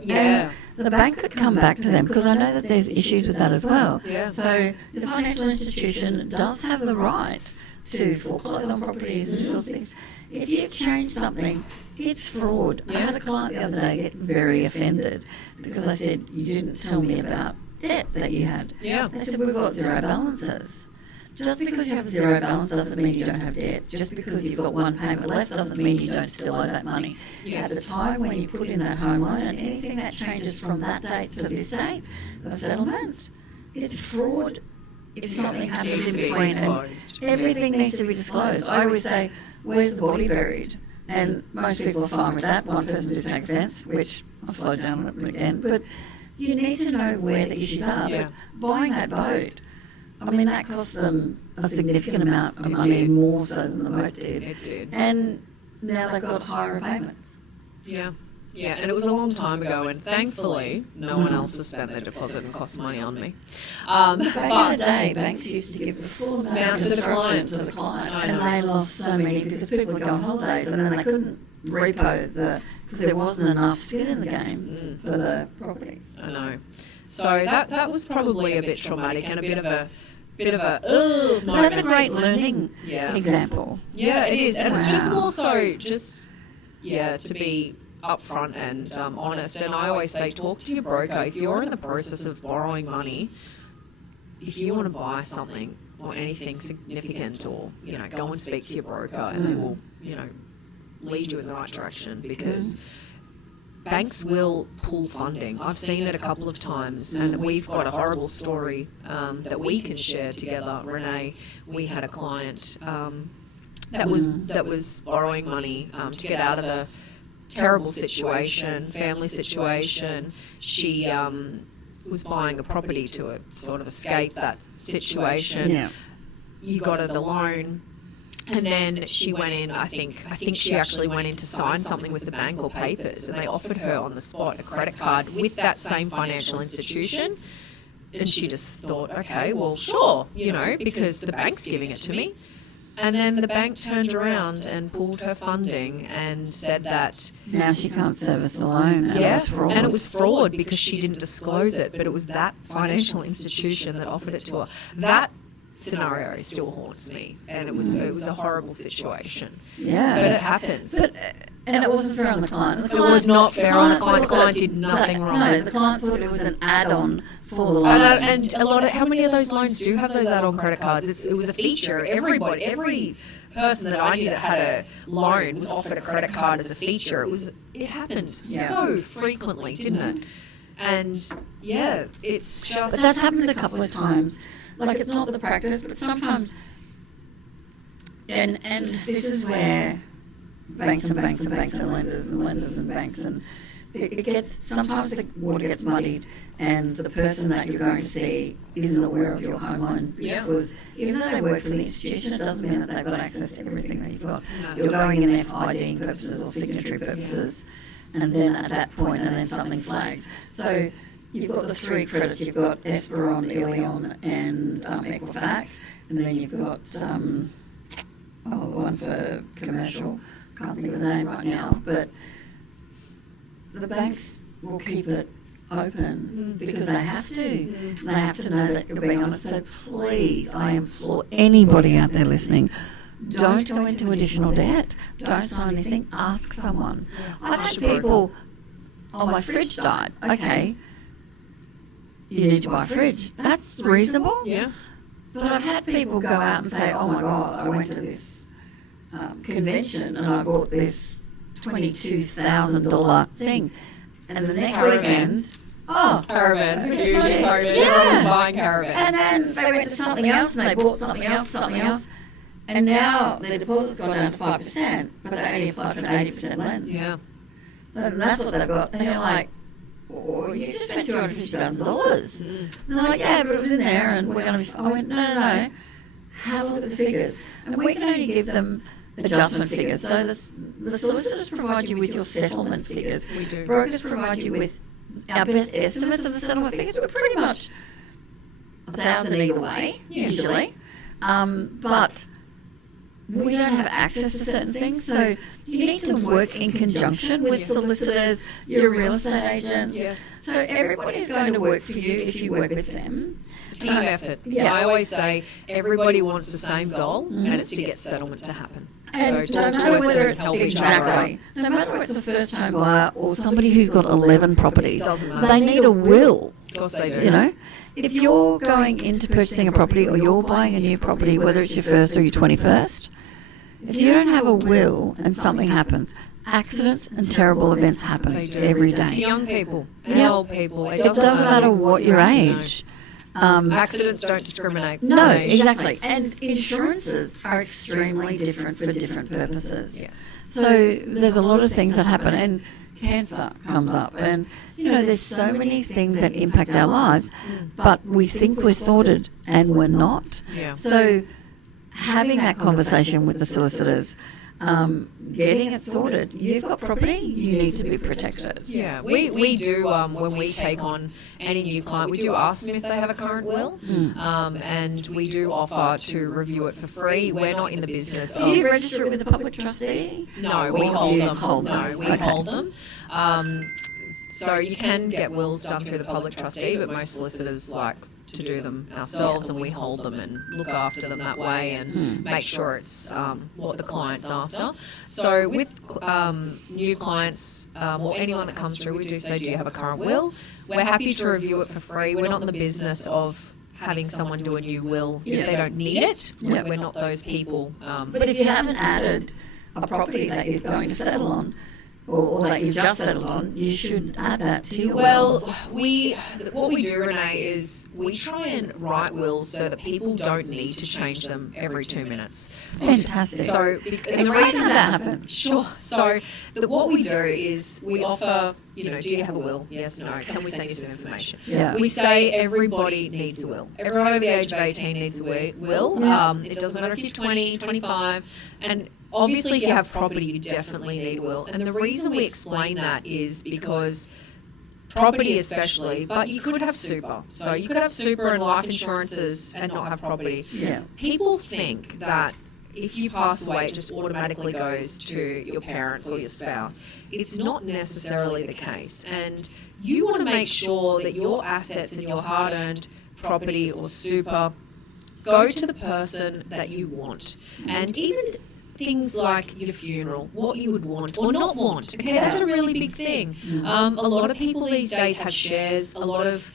the bank could come back to them, because I know that there's issues with that as well. Yeah. So the financial institution does have the right to foreclose on properties and sort of things. If you've changed something, it's fraud. I had a client the other day get very offended because I said, you didn't tell me about debt that you had. Yeah. They said, we've got zero balances. Just because you have a zero balance doesn't mean you don't have debt. Just because you've got one payment left doesn't mean you don't still owe that money. Yes. At the time when you put in that home loan, and anything that changes from that date to this date, the settlement, it's fraud. If something happens in between, and everything needs to be disclosed. I always say, where's the body buried? And most people are fine with that. One person did take offence, which I've slowed down on it again. But you need to know where the issues are. Yeah. But buying that boat, I mean, that cost them a significant amount of money, more so than the boat did. It did. And now they've got higher repayments. Yeah. Yeah, and it was a long time ago, and thankfully, no one else has spent their deposit and cost money on me. Back in the day, banks used to give the full amount to the client, and they lost so many because people would go on holidays and then they couldn't repo because there wasn't enough skin in the game for the properties. I know. So that was probably a bit traumatic and a bit of a But moment. that's a great learning example. Yeah, it is, and it's just more so to be upfront and honest. And I always say, talk to your broker if you're in the process of borrowing money. If you want to buy something or anything significant, or go and speak to your broker, and they will lead you in the right direction, because banks will pull funding. I've seen it a couple of times, and we've got a horrible story that we can share together. Renae, we had a client that was borrowing money to get out of a terrible family situation. She was buying a property to sort of escape that situation. Yeah. You got her the loan. And then she went in, I think she actually went in to sign something with the bank or papers, and they offered her on the spot a credit card with that same financial institution. And she just thought, okay, well, sure, because the bank's giving it to me. And then the bank turned around and pulled her funding and said that Now she can't service the loan. And it was fraud. and it was fraud because she didn't disclose it, but it was that financial institution that offered it to her. That scenario still haunts me, and it was a horrible situation. Yeah. But it happens. And it wasn't fair on the client. It was not fair on the client. The client did nothing wrong. No, the client thought it was an add-on for the loan. And how many of those loans do have those add-on credit cards? It was a feature. Every person that I knew that had a loan was offered a credit card as a feature. It happened so frequently, didn't it? And it's just. But that's happened a couple of times. Like, it's not the practice, but sometimes, and this is where banks and banks and banks and lenders and banks, and it gets, sometimes the water gets muddied, and the person that you're going to see isn't aware of your home loan, because even though they work for the institution, it doesn't mean that they've got access to everything that you've got. No. You're going in there for IDing purposes or signatory purposes, and then at that point, and then something flags. So you've got the three credits. You've got Esperon, Ilion, and Equifax, and then you've got the one for commercial. Can't think of the name right now, but the banks will keep it open because they have to. They have to know that you're being honest. So please, I implore anybody out there listening, don't go into additional debt. Don't sign anything. Ask someone. I've had people, my fridge died. Okay. You need to buy a fridge. That's reasonable. Yeah. But I've had people go out and say, oh my God, I went to this convention and I bought this $22,000 thing. And the next weekend, caravans, huge caravans. Yeah. Everyone's buying caravans. And then they went to something else and they bought something else. And now their deposit's gone down to 5%, but they only applied for an 80% lend. Yeah. And that's what they've got. And you're like, or you just spent $250,000. And they're like, yeah, but it was in there, and we're going to. I went, no. Have a look at the figures, and we can only give them adjustment figures. So the solicitors provide you with your settlement figures. We do. Brokers provide you with our best estimates of the settlement figures. We're pretty much 1,000 either way, usually. But we don't have access to certain things, so you need to work in conjunction with solicitors, your real estate agents. Yes. So everybody is going to work for you if you work with them. It's a team effort. Yeah. I always say everybody wants the same goal, and it's to get settlement to happen. And So no talk to matter us whether and it's help each other out. exactly, no matter whether it's a first-time buyer or somebody who's got 11 properties, Doesn't matter. they need a will. Of course they do. You know, if you're going into purchasing a property or you're buying a new property, whether it's your first or your 21st, if you don't have a will and something happens, accidents and terrible events happen They do. every To day. young people and Yep. old people. It doesn't matter what your age. Accidents don't discriminate. No, Age. exactly. And insurances are extremely different for different purposes. Yes. So there's a lot of things that happen, and cancer comes up, and there's so many things that impact our lives, but we think we're sorted and we're not. Yeah. So having that conversation with the solicitors, getting it sorted. You've got property, you need to be protected. Yeah, we do, when we take on any new client, we do ask them if they have a current will, and we do offer to review it for free. We're not in the business Do you of... register it with the public trustee? No, we Or hold do you them. hold No, them? we Okay. hold them. So you can get wills done through the public trustee, but most solicitors like to do them ourselves, and we hold them and look after them that way and make sure it's what the client's after. So with new clients or anyone that comes through, we do say, do you have a current will? We're happy to review it for free. We're not in the business of having someone do a new will if they don't need it. Yeah. We're not those people. But if you haven't added a property that you're going to settle on, or that you've just settled on, you should add that to your will. Well, what we do, Renae, is we try and write wills so that people don't need to change them every 2 minutes. Fantastic. So, Explain how that happens. Sure. So, what we do is we offer, do you have a will? Yes, no. Can we send you some information? Yeah. We say everybody needs a will. Everyone over the age of 18 needs a will. It doesn't matter if you're 20, 25, and obviously, if you have property, you definitely need a will. And the reason we explain that is because property especially, but you could have super. So you could have super and life insurances and not have property. Yeah. People think that if you pass away, it just automatically goes to your parents or your spouse. It's not necessarily the case. And you want to make sure that your assets and your hard-earned property or super go to the person that you want. And even things like your funeral, what you would want or not want. Okay, that's a really big thing. A lot of people these days have shares. A lot of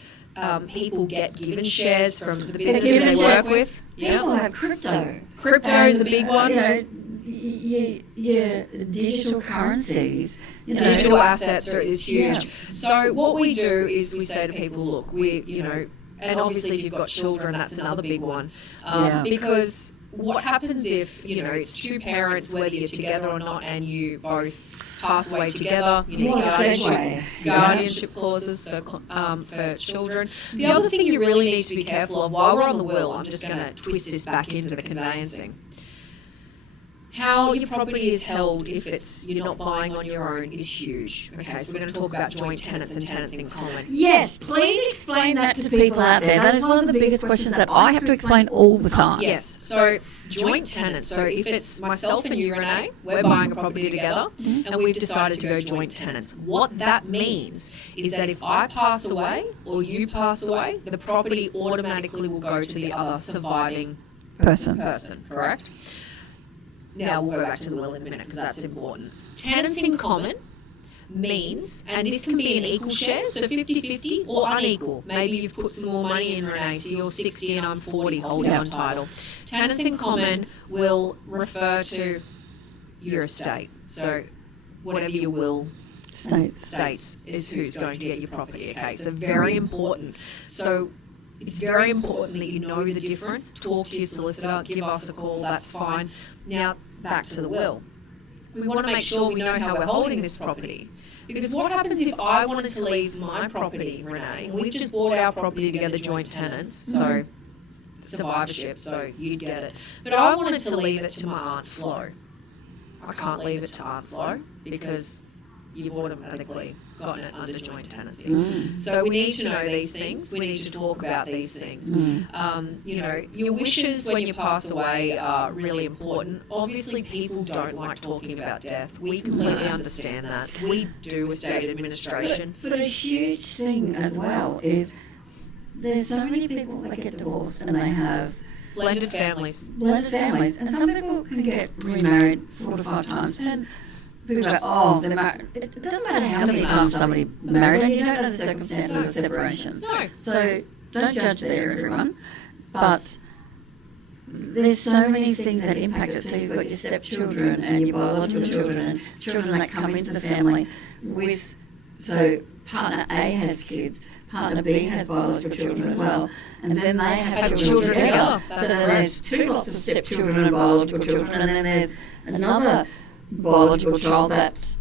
people get given shares from the businesses they work with. People have crypto. Crypto is a big one. Your digital currencies. Digital assets is huge. Yeah. So what we do is we say to people, look, and obviously if you've got children, that's another big one. Because what happens if, it's two parents, whether you're together or not, and you both pass away together, you need What a segue. guardianship clauses for children. The other thing you really need to be careful of, while we're on the will, I'm just going to twist this back into the conveyancing. How your property is held if you're not buying on your own is huge. Okay, so we're going to talk about joint tenants and tenants in common. Yes, please explain that to people out there. That is one of the biggest questions that I have to explain all the time. Yes, so joint tenants. So if it's myself and you, Renae, we're buying a property together and we've decided to go joint tenants. What that means is that if I pass away or you pass away, the property automatically will go to the other surviving Person. correct? Now we'll go back to the will in a minute because that's important. Tenants in common means, and this can be an equal share, so 50-50 or unequal. Maybe you've put some more money in, Renae, so you're 60 and I'm 40 holding on title. Tenants in common will refer to your estate. So whatever your will states is who's going to get your property. Okay, so very important. So it's very important that you know the difference. Talk to your solicitor, give us a call, that's fine. Now, back to the will. We want to make sure we know how we're holding this property. Because what happens if I wanted to leave my property, Renae, we've just bought our property together, joint tenants, so survivorship, so you'd get it. But I wanted to leave it to my Aunt Flo. I can't leave it to Aunt Flo because you've automatically gotten it under joint tenancy. So we need to know these things. We need to talk about these things. You know, your wishes when you pass away are really important. Obviously, people don't like talking about death. We completely understand that. We do estate administration. But a huge thing as well is there's so many people that get divorced and they have Blended families. And some people can get remarried 4 to 5 times, and people go, oh, they're married. It doesn't matter how many times somebody married, and you don't know the circumstances of separations. No. So don't judge there, everyone. But there's so many things that impact it. So you've got your stepchildren and your biological children and children that come into the family with, so partner A has kids, partner B has biological children as well, and then they have children together. So then there's 2 lots of stepchildren and biological children, and then there's another biological child that,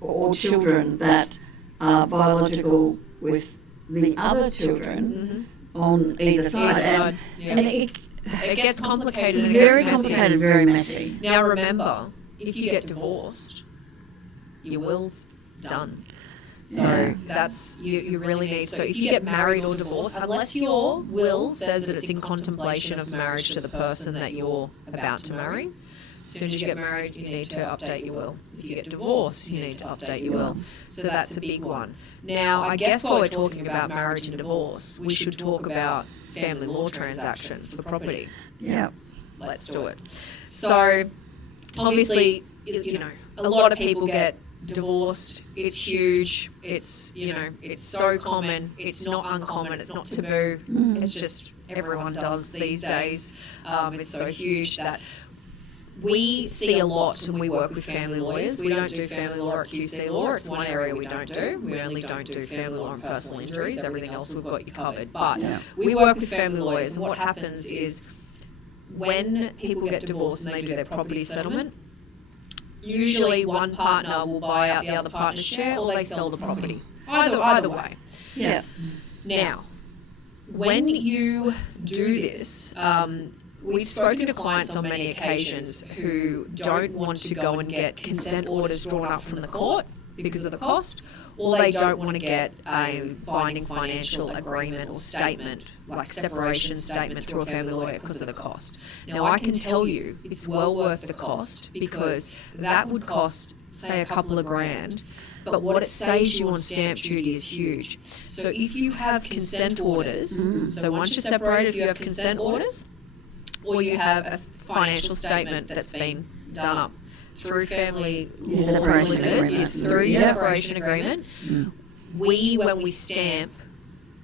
or children that are biological with the other children on either side. And it gets complicated. And very complicated, very messy. Now remember, if you get divorced, your will's done. So that's, you really need, so if you get married or divorced, unless your will says that it's in contemplation of marriage to the person that you're about to marry, as soon as you get married, you need to update your will. If you get divorced, you need to update your will. So that's a big one. Now, I guess while we're talking about marriage and divorce, we should talk about family law transactions for property. Yeah. Let's do it. So, obviously, you know, a lot of people get divorced. It's huge. It's, you know, it's so common. It's not uncommon. It's not taboo. It's just everyone does these days. It's so huge that we see a lot, and we work with family lawyers. We don't do family law at QC Law. It's one area we don't do. We only don't do family law and personal injuries. Everything else we've got you covered. But we work with family lawyers, and what happens is when people get divorced and they do their property settlement, usually one partner will buy out the other partner's share, or they sell the property. Either way. Yeah. Now, when you do this, we've spoken to clients on many occasions who don't want to go and get consent orders drawn up from the court because of the cost, or they don't want to get a binding financial agreement or statement, like separation statement, through a family lawyer because of the cost. Now, I can tell you it's well worth the cost, because that would cost, say, a couple of grand, but what it saves you on stamp duty is huge. So if you have consent orders, so once you're separated, if you have consent orders, or you have a financial statement that's been done up through family law solicitors, through your separation agreement, when we stamp,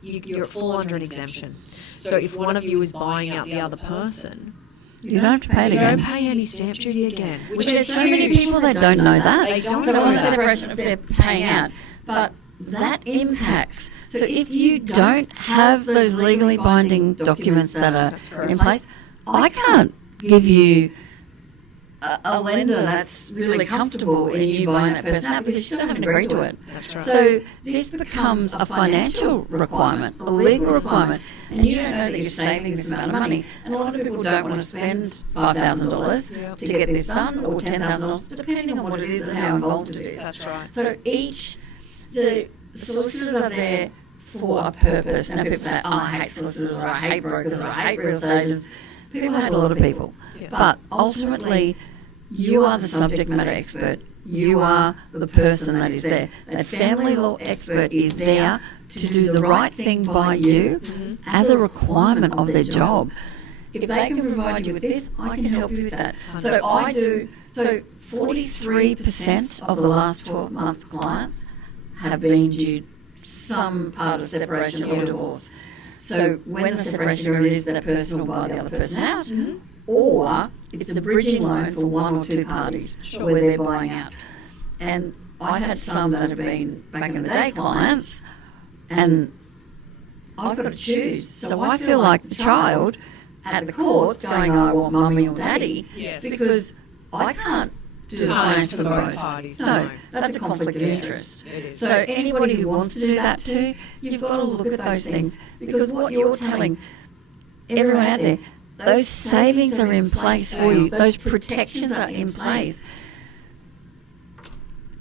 you're full under an exemption. So if one of you is buying out the other person, you don't have to pay it again. You don't pay any stamp duty again. Which there's so many people that don't know that. They don't so know on that. Separation, if they're paying out, but that impacts. So if you don't have those legally binding documents that are in place, I can't give you a lender that's really comfortable in you buying that person out, because you still haven't agreed to it. That's right. So this becomes a financial requirement, a legal requirement, and you don't know that you're saving this amount of money. And a lot of people don't want to spend $5,000 to get this done, or $10,000, depending on what it is and how involved it is. That's right. So solicitors are there for a purpose. Now people say, oh, I hate solicitors, or I hate brokers, or I hate real estate agents. People hate a lot of people. Yeah. But ultimately, you are the subject matter expert. You are the person that is there. That family law expert is there to do the right thing by you as a requirement of their job. If they can provide you with this, I can help you with that. So I do. So 43% of the last 12 months' clients have been due some part of separation or divorce. So when the separation agreement is, that person will buy the other person out, or it's a bridging loan for one or two parties where they're buying out. And I've had some that have been back in the day clients, and I've got to choose. So I feel like the child at the court going, I want mummy or daddy, because I can't do the finance for both. Parties. No, that's a conflict of interest. It is. So anybody who wants to do that too, you've got to look at those things, because what you're telling everyone out there, those savings are in place for you. Those protections are in place.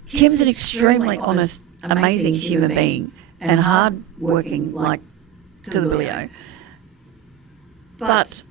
Kim's an extremely honest, amazing human being and hard working, like, to the billio. But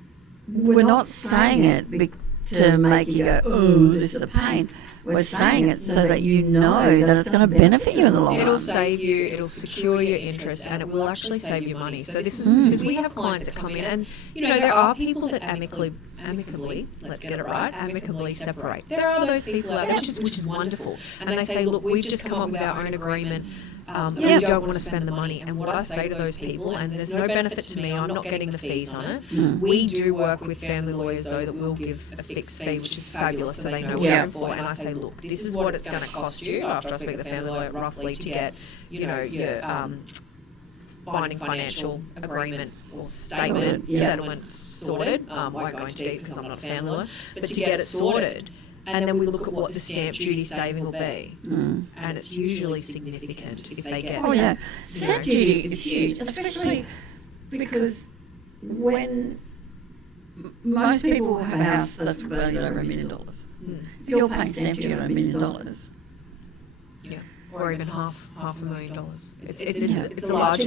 we're not saying it to make you go, oh, this is a pain. We're saying it so that you know that it's going to benefit you in the long run. It'll save you, it'll secure your interest, and it will actually save you money. So this is because we have clients that come in, and there are people that amicably, let's get it right, amicably separate. There are those people out there, which is wonderful, and they say, look, we've just come up with our own agreement. We don't want to spend the money. And what I say to those people, and there's no benefit to me, I'm not getting the fees on it. We do work with family lawyers, though, that will give a fixed fee, which is fabulous, so they know what they're in for. And I say, look, this is what it's going to cost you, after I speak to the family lawyer, roughly, to get, your binding financial agreement or settlement sorted. I won't go into deep because I'm not a family lawyer, but to get it sorted. And then we look at what the stamp duty saving will be. And it's usually significant if they get... Oh, yeah. Stamp duty is huge, especially because when most people have a house that's valued over $1 million, if you're paying stamp duty on $1 million... Yeah, or even half $500,000. It's a large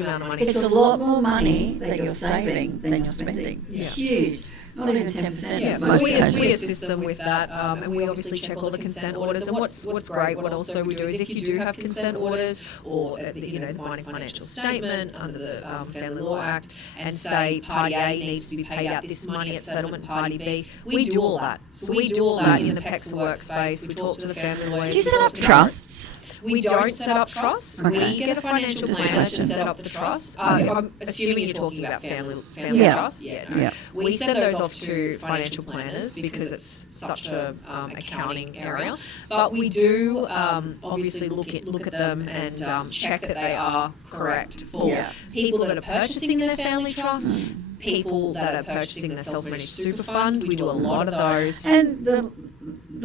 amount of money. It's a lot more money that you're saving than you're spending. Yeah. Huge. Not even 10%. Yeah, so we assist them with that, and we obviously check all the consent orders. And what's great, what also we do is if you do have consent orders or the binding financial statement under the Family Law Act, and say Party A needs to be paid out this money at settlement, Party B, we do all that. So we do all that in the PEXA workspace. We talk to the family lawyers. Do you set up trusts? We don't set up trusts. Okay. We get a financial planner to set up the trusts. I'm assuming you're talking about family trusts. Yeah. No. Yeah. We send those off to financial planners because it's such a accounting area. But we do obviously look at them and check that they are correct for people that are purchasing their family trust. People that are purchasing their self-managed super fund. We do a lot of those. And the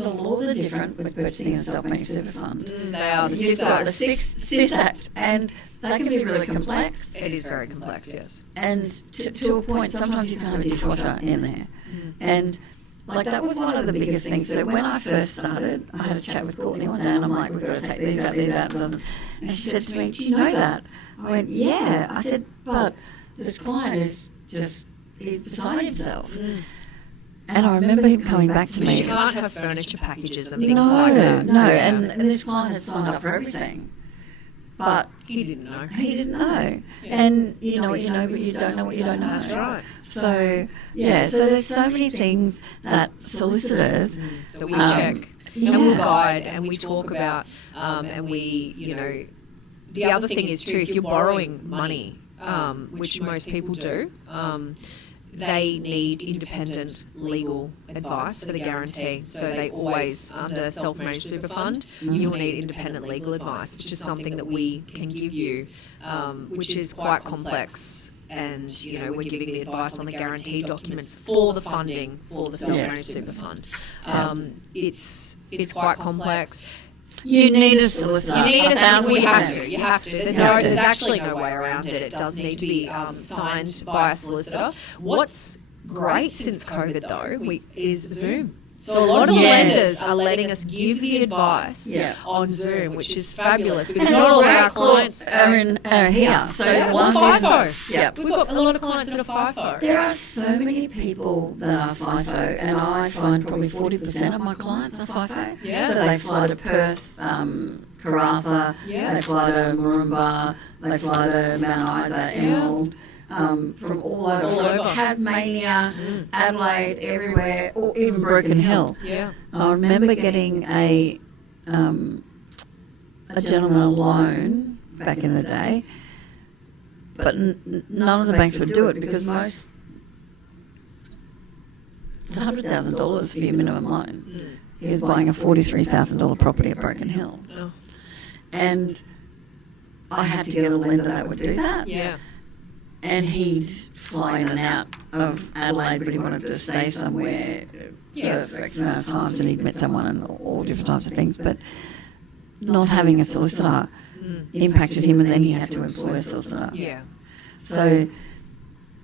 laws are different with purchasing a self-managed super fund. They are. The You've got the SIS Act, and they can be really complex. It is very complex, yes. And to a point, sometimes you can't have a dishwasher in there. And like that was one of the biggest things. So when I first started, I had a chat with Courtney one day, and I'm like, we've got to take these out. And she said to me, do you know that? I went, yeah. I said, but this client is just, he's beside himself. And I remember him coming back to me. You can't have furniture packages and things like that. No, and this client had signed up for everything. But he didn't know. Yeah. And you know what you know, but you don't know what you don't know. That's right. So, so there's so many things that solicitors... that we check. And we'll guide and we talk about, and we, the other thing is too, if you're borrowing money, which most people do, they need independent legal advice for the guarantee. So they always, under self-managed super fund, you will need independent legal advice, which is something that we can give you, which is quite complex. And, we're giving the advice on the guarantee documents for the funding for the self-managed super fund. It's quite complex. You need a solicitor. You have to. There's actually no way around it. It does need to be signed by a solicitor. What's great since COVID, though, is Zoom. So a lot of lenders are letting us give the advice on Zoom, which is fabulous because not all of our clients are here. So FIFO. Yep. We've got a lot of clients that are FIFO. There are so many people that are FIFO, and I find probably 40% of my clients are FIFO. Yeah. So they fly to Perth, Karratha, they fly to Mooroomba, they fly to Mount Isa, Emerald. From all over. Tasmania, Adelaide, everywhere, or even Broken Hill. Yeah. I remember getting a gentleman a loan back in the day, but none of the banks would do it because it's $100,000 for your minimum loan. He was buying a $43,000 property at Broken Hill. Oh. And I had to get a lender that would do that. Yeah. and he'd fly in and out of Adelaide, but he wanted to stay somewhere for X amount of times, and he'd met someone and all different types of things. But not having a solicitor impacted him, and then he had to employ a solicitor. Yeah. So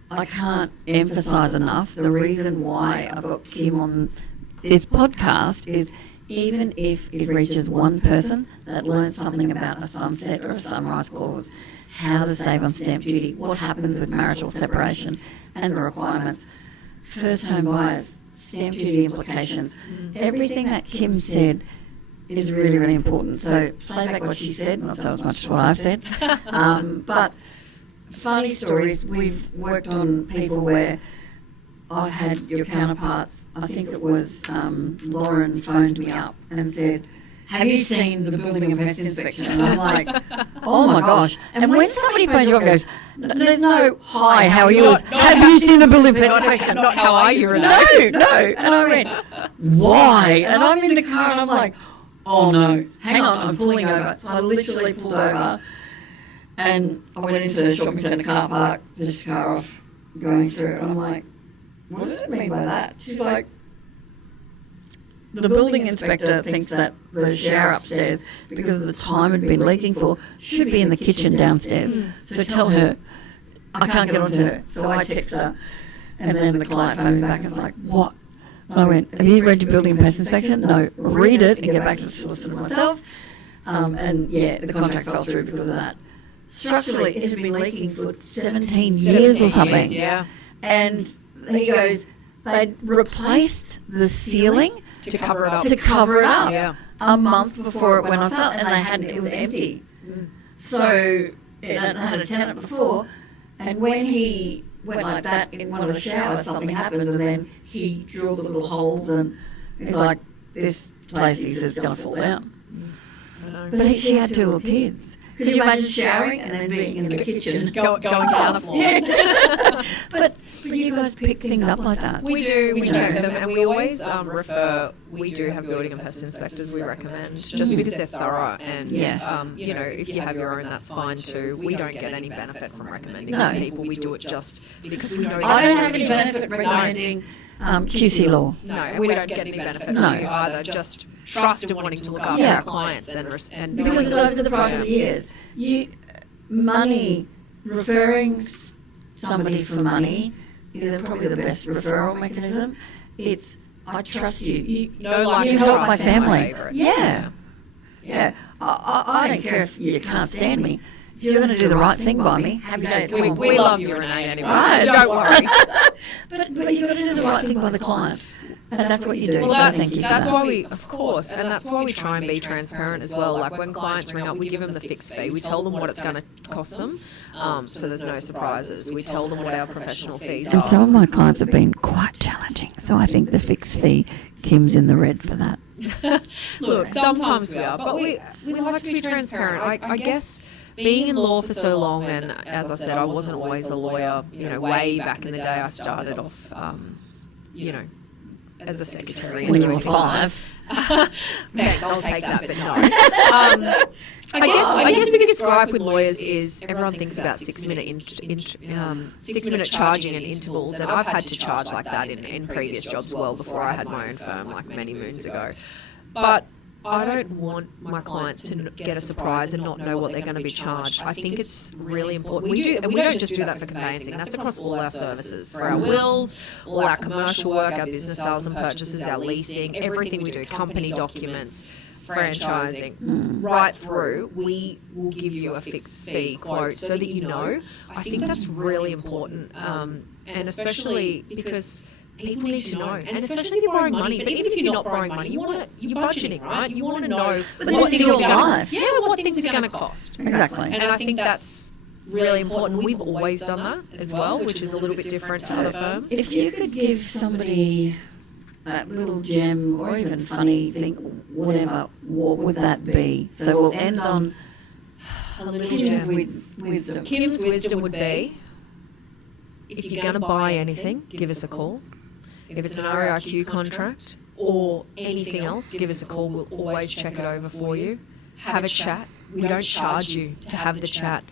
I can't emphasise enough the reason why I've got Kim on this podcast is even if it reaches one person that learns something about a sunset or a sunrise clause, how to save on stamp duty, what happens with marital separation and the requirements, first home buyers, stamp duty implications, everything that Kim said is really, really important. So play back what she said, not so as much as what I've said. But funny stories, we've worked on people where I've had your counterparts, I think it was Lauren phoned me up and said, have you seen the building and pest inspection? And I'm like, oh my gosh. And when somebody phones you up and goes, there's no, hi, how are you? Have you seen the building and pest inspection? Not how are you, Renae? No. And I went, why? And I'm in the car and I'm like, oh no, hang on, I'm pulling over. So I literally pulled over and I went into the shopping centre car park, just car off, going through it. And I'm like, what does it mean by that? She's like, the building inspector thinks that the shower upstairs, because of the time it had been leaking for, should be in the kitchen downstairs. So tell her, I can't get onto her. So I text her. And then the client phoned me back and was like, what? And I went, have you read your building and pest inspection? No, read it and get back to the solicitor myself. And yeah, the contract fell through because of that. Structurally, it had been leaking for 17 years or something. Yeah. And he goes, they'd replaced the ceiling To cover it up. Yeah. A month before it went on sale, and it was empty. So it had a tenant before, and when he went like that in one of the showers, something happened, and then he drilled the little holes, and he's like, this place, he said, it's going to fall down. But she had 2 little kids. Could you imagine showering and then being in the kitchen? Going down the floor. Yeah. But you guys pick things up like that. We do. We check them, and we always refer. We do have building and pest inspectors we recommend, just because they're thorough. And Yes. you know, if you have your own, that's fine too. We don't get any benefit from recommending No. it to people. We do it just because we know. I don't have any benefit recommending QC law. No, and we don't get any benefit No. from you either. Just trust and wanting to look after Yeah. our clients and Because over the price of the years, referring somebody for money is probably the best referral mechanism. It's, I trust you. You like, you and help trust my is my family. favourite. Yeah. I don't care if you can't stand me. If you're going to do the right thing by me, happy days. Come on. We love you, Renae, anyway. Right. So don't worry. But you've got to do the right thing by the client. And that's what you do. Well, So thank you for that's that. why we, of course, and that's why we try and be transparent as well. Like when clients ring up, we give them the fixed fee. We tell them what it's going to cost them, so there's no surprises. We tell them what our professional fees And are. some of my clients have been quite challenging, so I think the fixed fee, Kim's in the red for that. Look, sometimes we are, but we like to be transparent. I guess being in law for so long, and as I said, I wasn't always a lawyer. You know, way back in the day, I started off, you know, as a secretary. When you were 5. Thanks, I'll take that, but no. I guess the biggest gripe with lawyers is everyone thinks about 6-minute charging and intervals, and I've had to charge like that in previous jobs well before I had my own firm, like many moons ago. But I don't want my clients to get a surprise and not know what they're going to be charged. I think it's really important. We don't just do that for conveyancing. That's across all our services, for our wills, all our commercial work, our business sales and purchases, our leasing, everything we do, company documents, franchising, right through. We will give you a fixed fee quote so that you know. I think that's really important, and especially because people need to know, and especially if you're borrowing money. But even if you're not borrowing money, you're budgeting, right? You want to know what things are going to cost. Exactly. And I think that's really important. We've always done that as well, which is a little bit different to other firms. If you could give somebody that little gem or even funny thing, whatever, what would that be? So we'll end on A little Kim's gem. wisdom. Kim's wisdom would be, if you're going to buy anything, give us a call. If it's an RIQ contract or anything else, give us a call. We'll always check it over for you. Have a chat. We don't charge you to have the chat.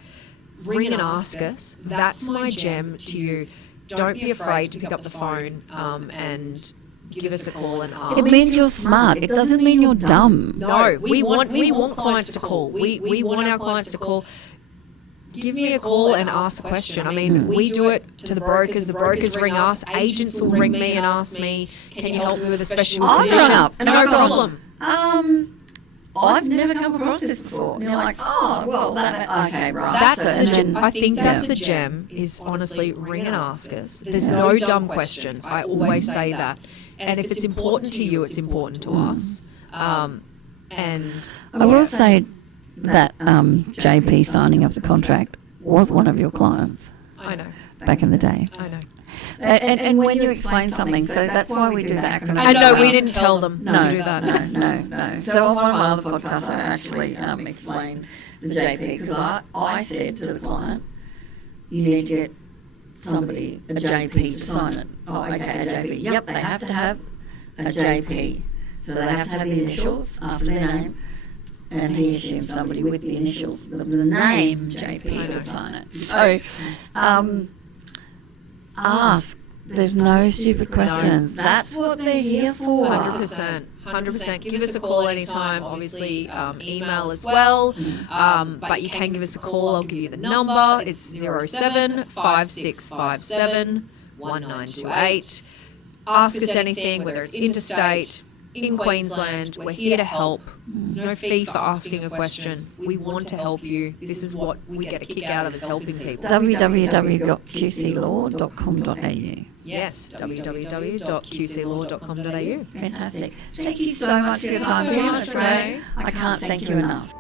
ring and ask us. That's my gem to you. Don't be afraid to pick up the phone and give us a call and ask. It means you're smart. It doesn't mean you're dumb. No, we want clients to call. We want our clients to call. Give me a call and ask a question. I mean, we do it to the brokers. The brokers ring us. Agents will ring me and ask me, can you help me with a special I've condition? rung up and No I've gone, problem. I've never come across this before. And you're like, oh, well, okay, right. That's So, the and gem. then- I think that's the gem is honestly ring and ask us. There's no dumb questions. I always say that. And if it's important to you, it's important to us. And I will say that JP signing of the contract was one of your clients I know. back in the day. I know. And when you explain something, so that's why we do the acronym. I know we didn't tell them No, to do that. No. So on one of my other podcasts, I actually explained the JP because I said to the client, you need to get somebody, a JP, to sign it. Oh, okay, a JP. Yep, they have to have a JP. So they have to have the initials after their name. And he assumed somebody with the initials, the name JP would sign it. So ask. There's no stupid questions. That's what they're here for. 100%. Give us a call anytime. Obviously, email as well. But you can give us a call. I'll give you the number. It's 07 5657 1928. Ask us anything, whether it's interstate, in Queensland. We're here to help. There's no fee for asking a question. We want to help you. This is what we get a kick out of, is helping people. www.qclaw.com.au. Yes, www.qclaw.com.au. Fantastic. Thank you so much for your time. Very much, Renae. I can't thank you enough.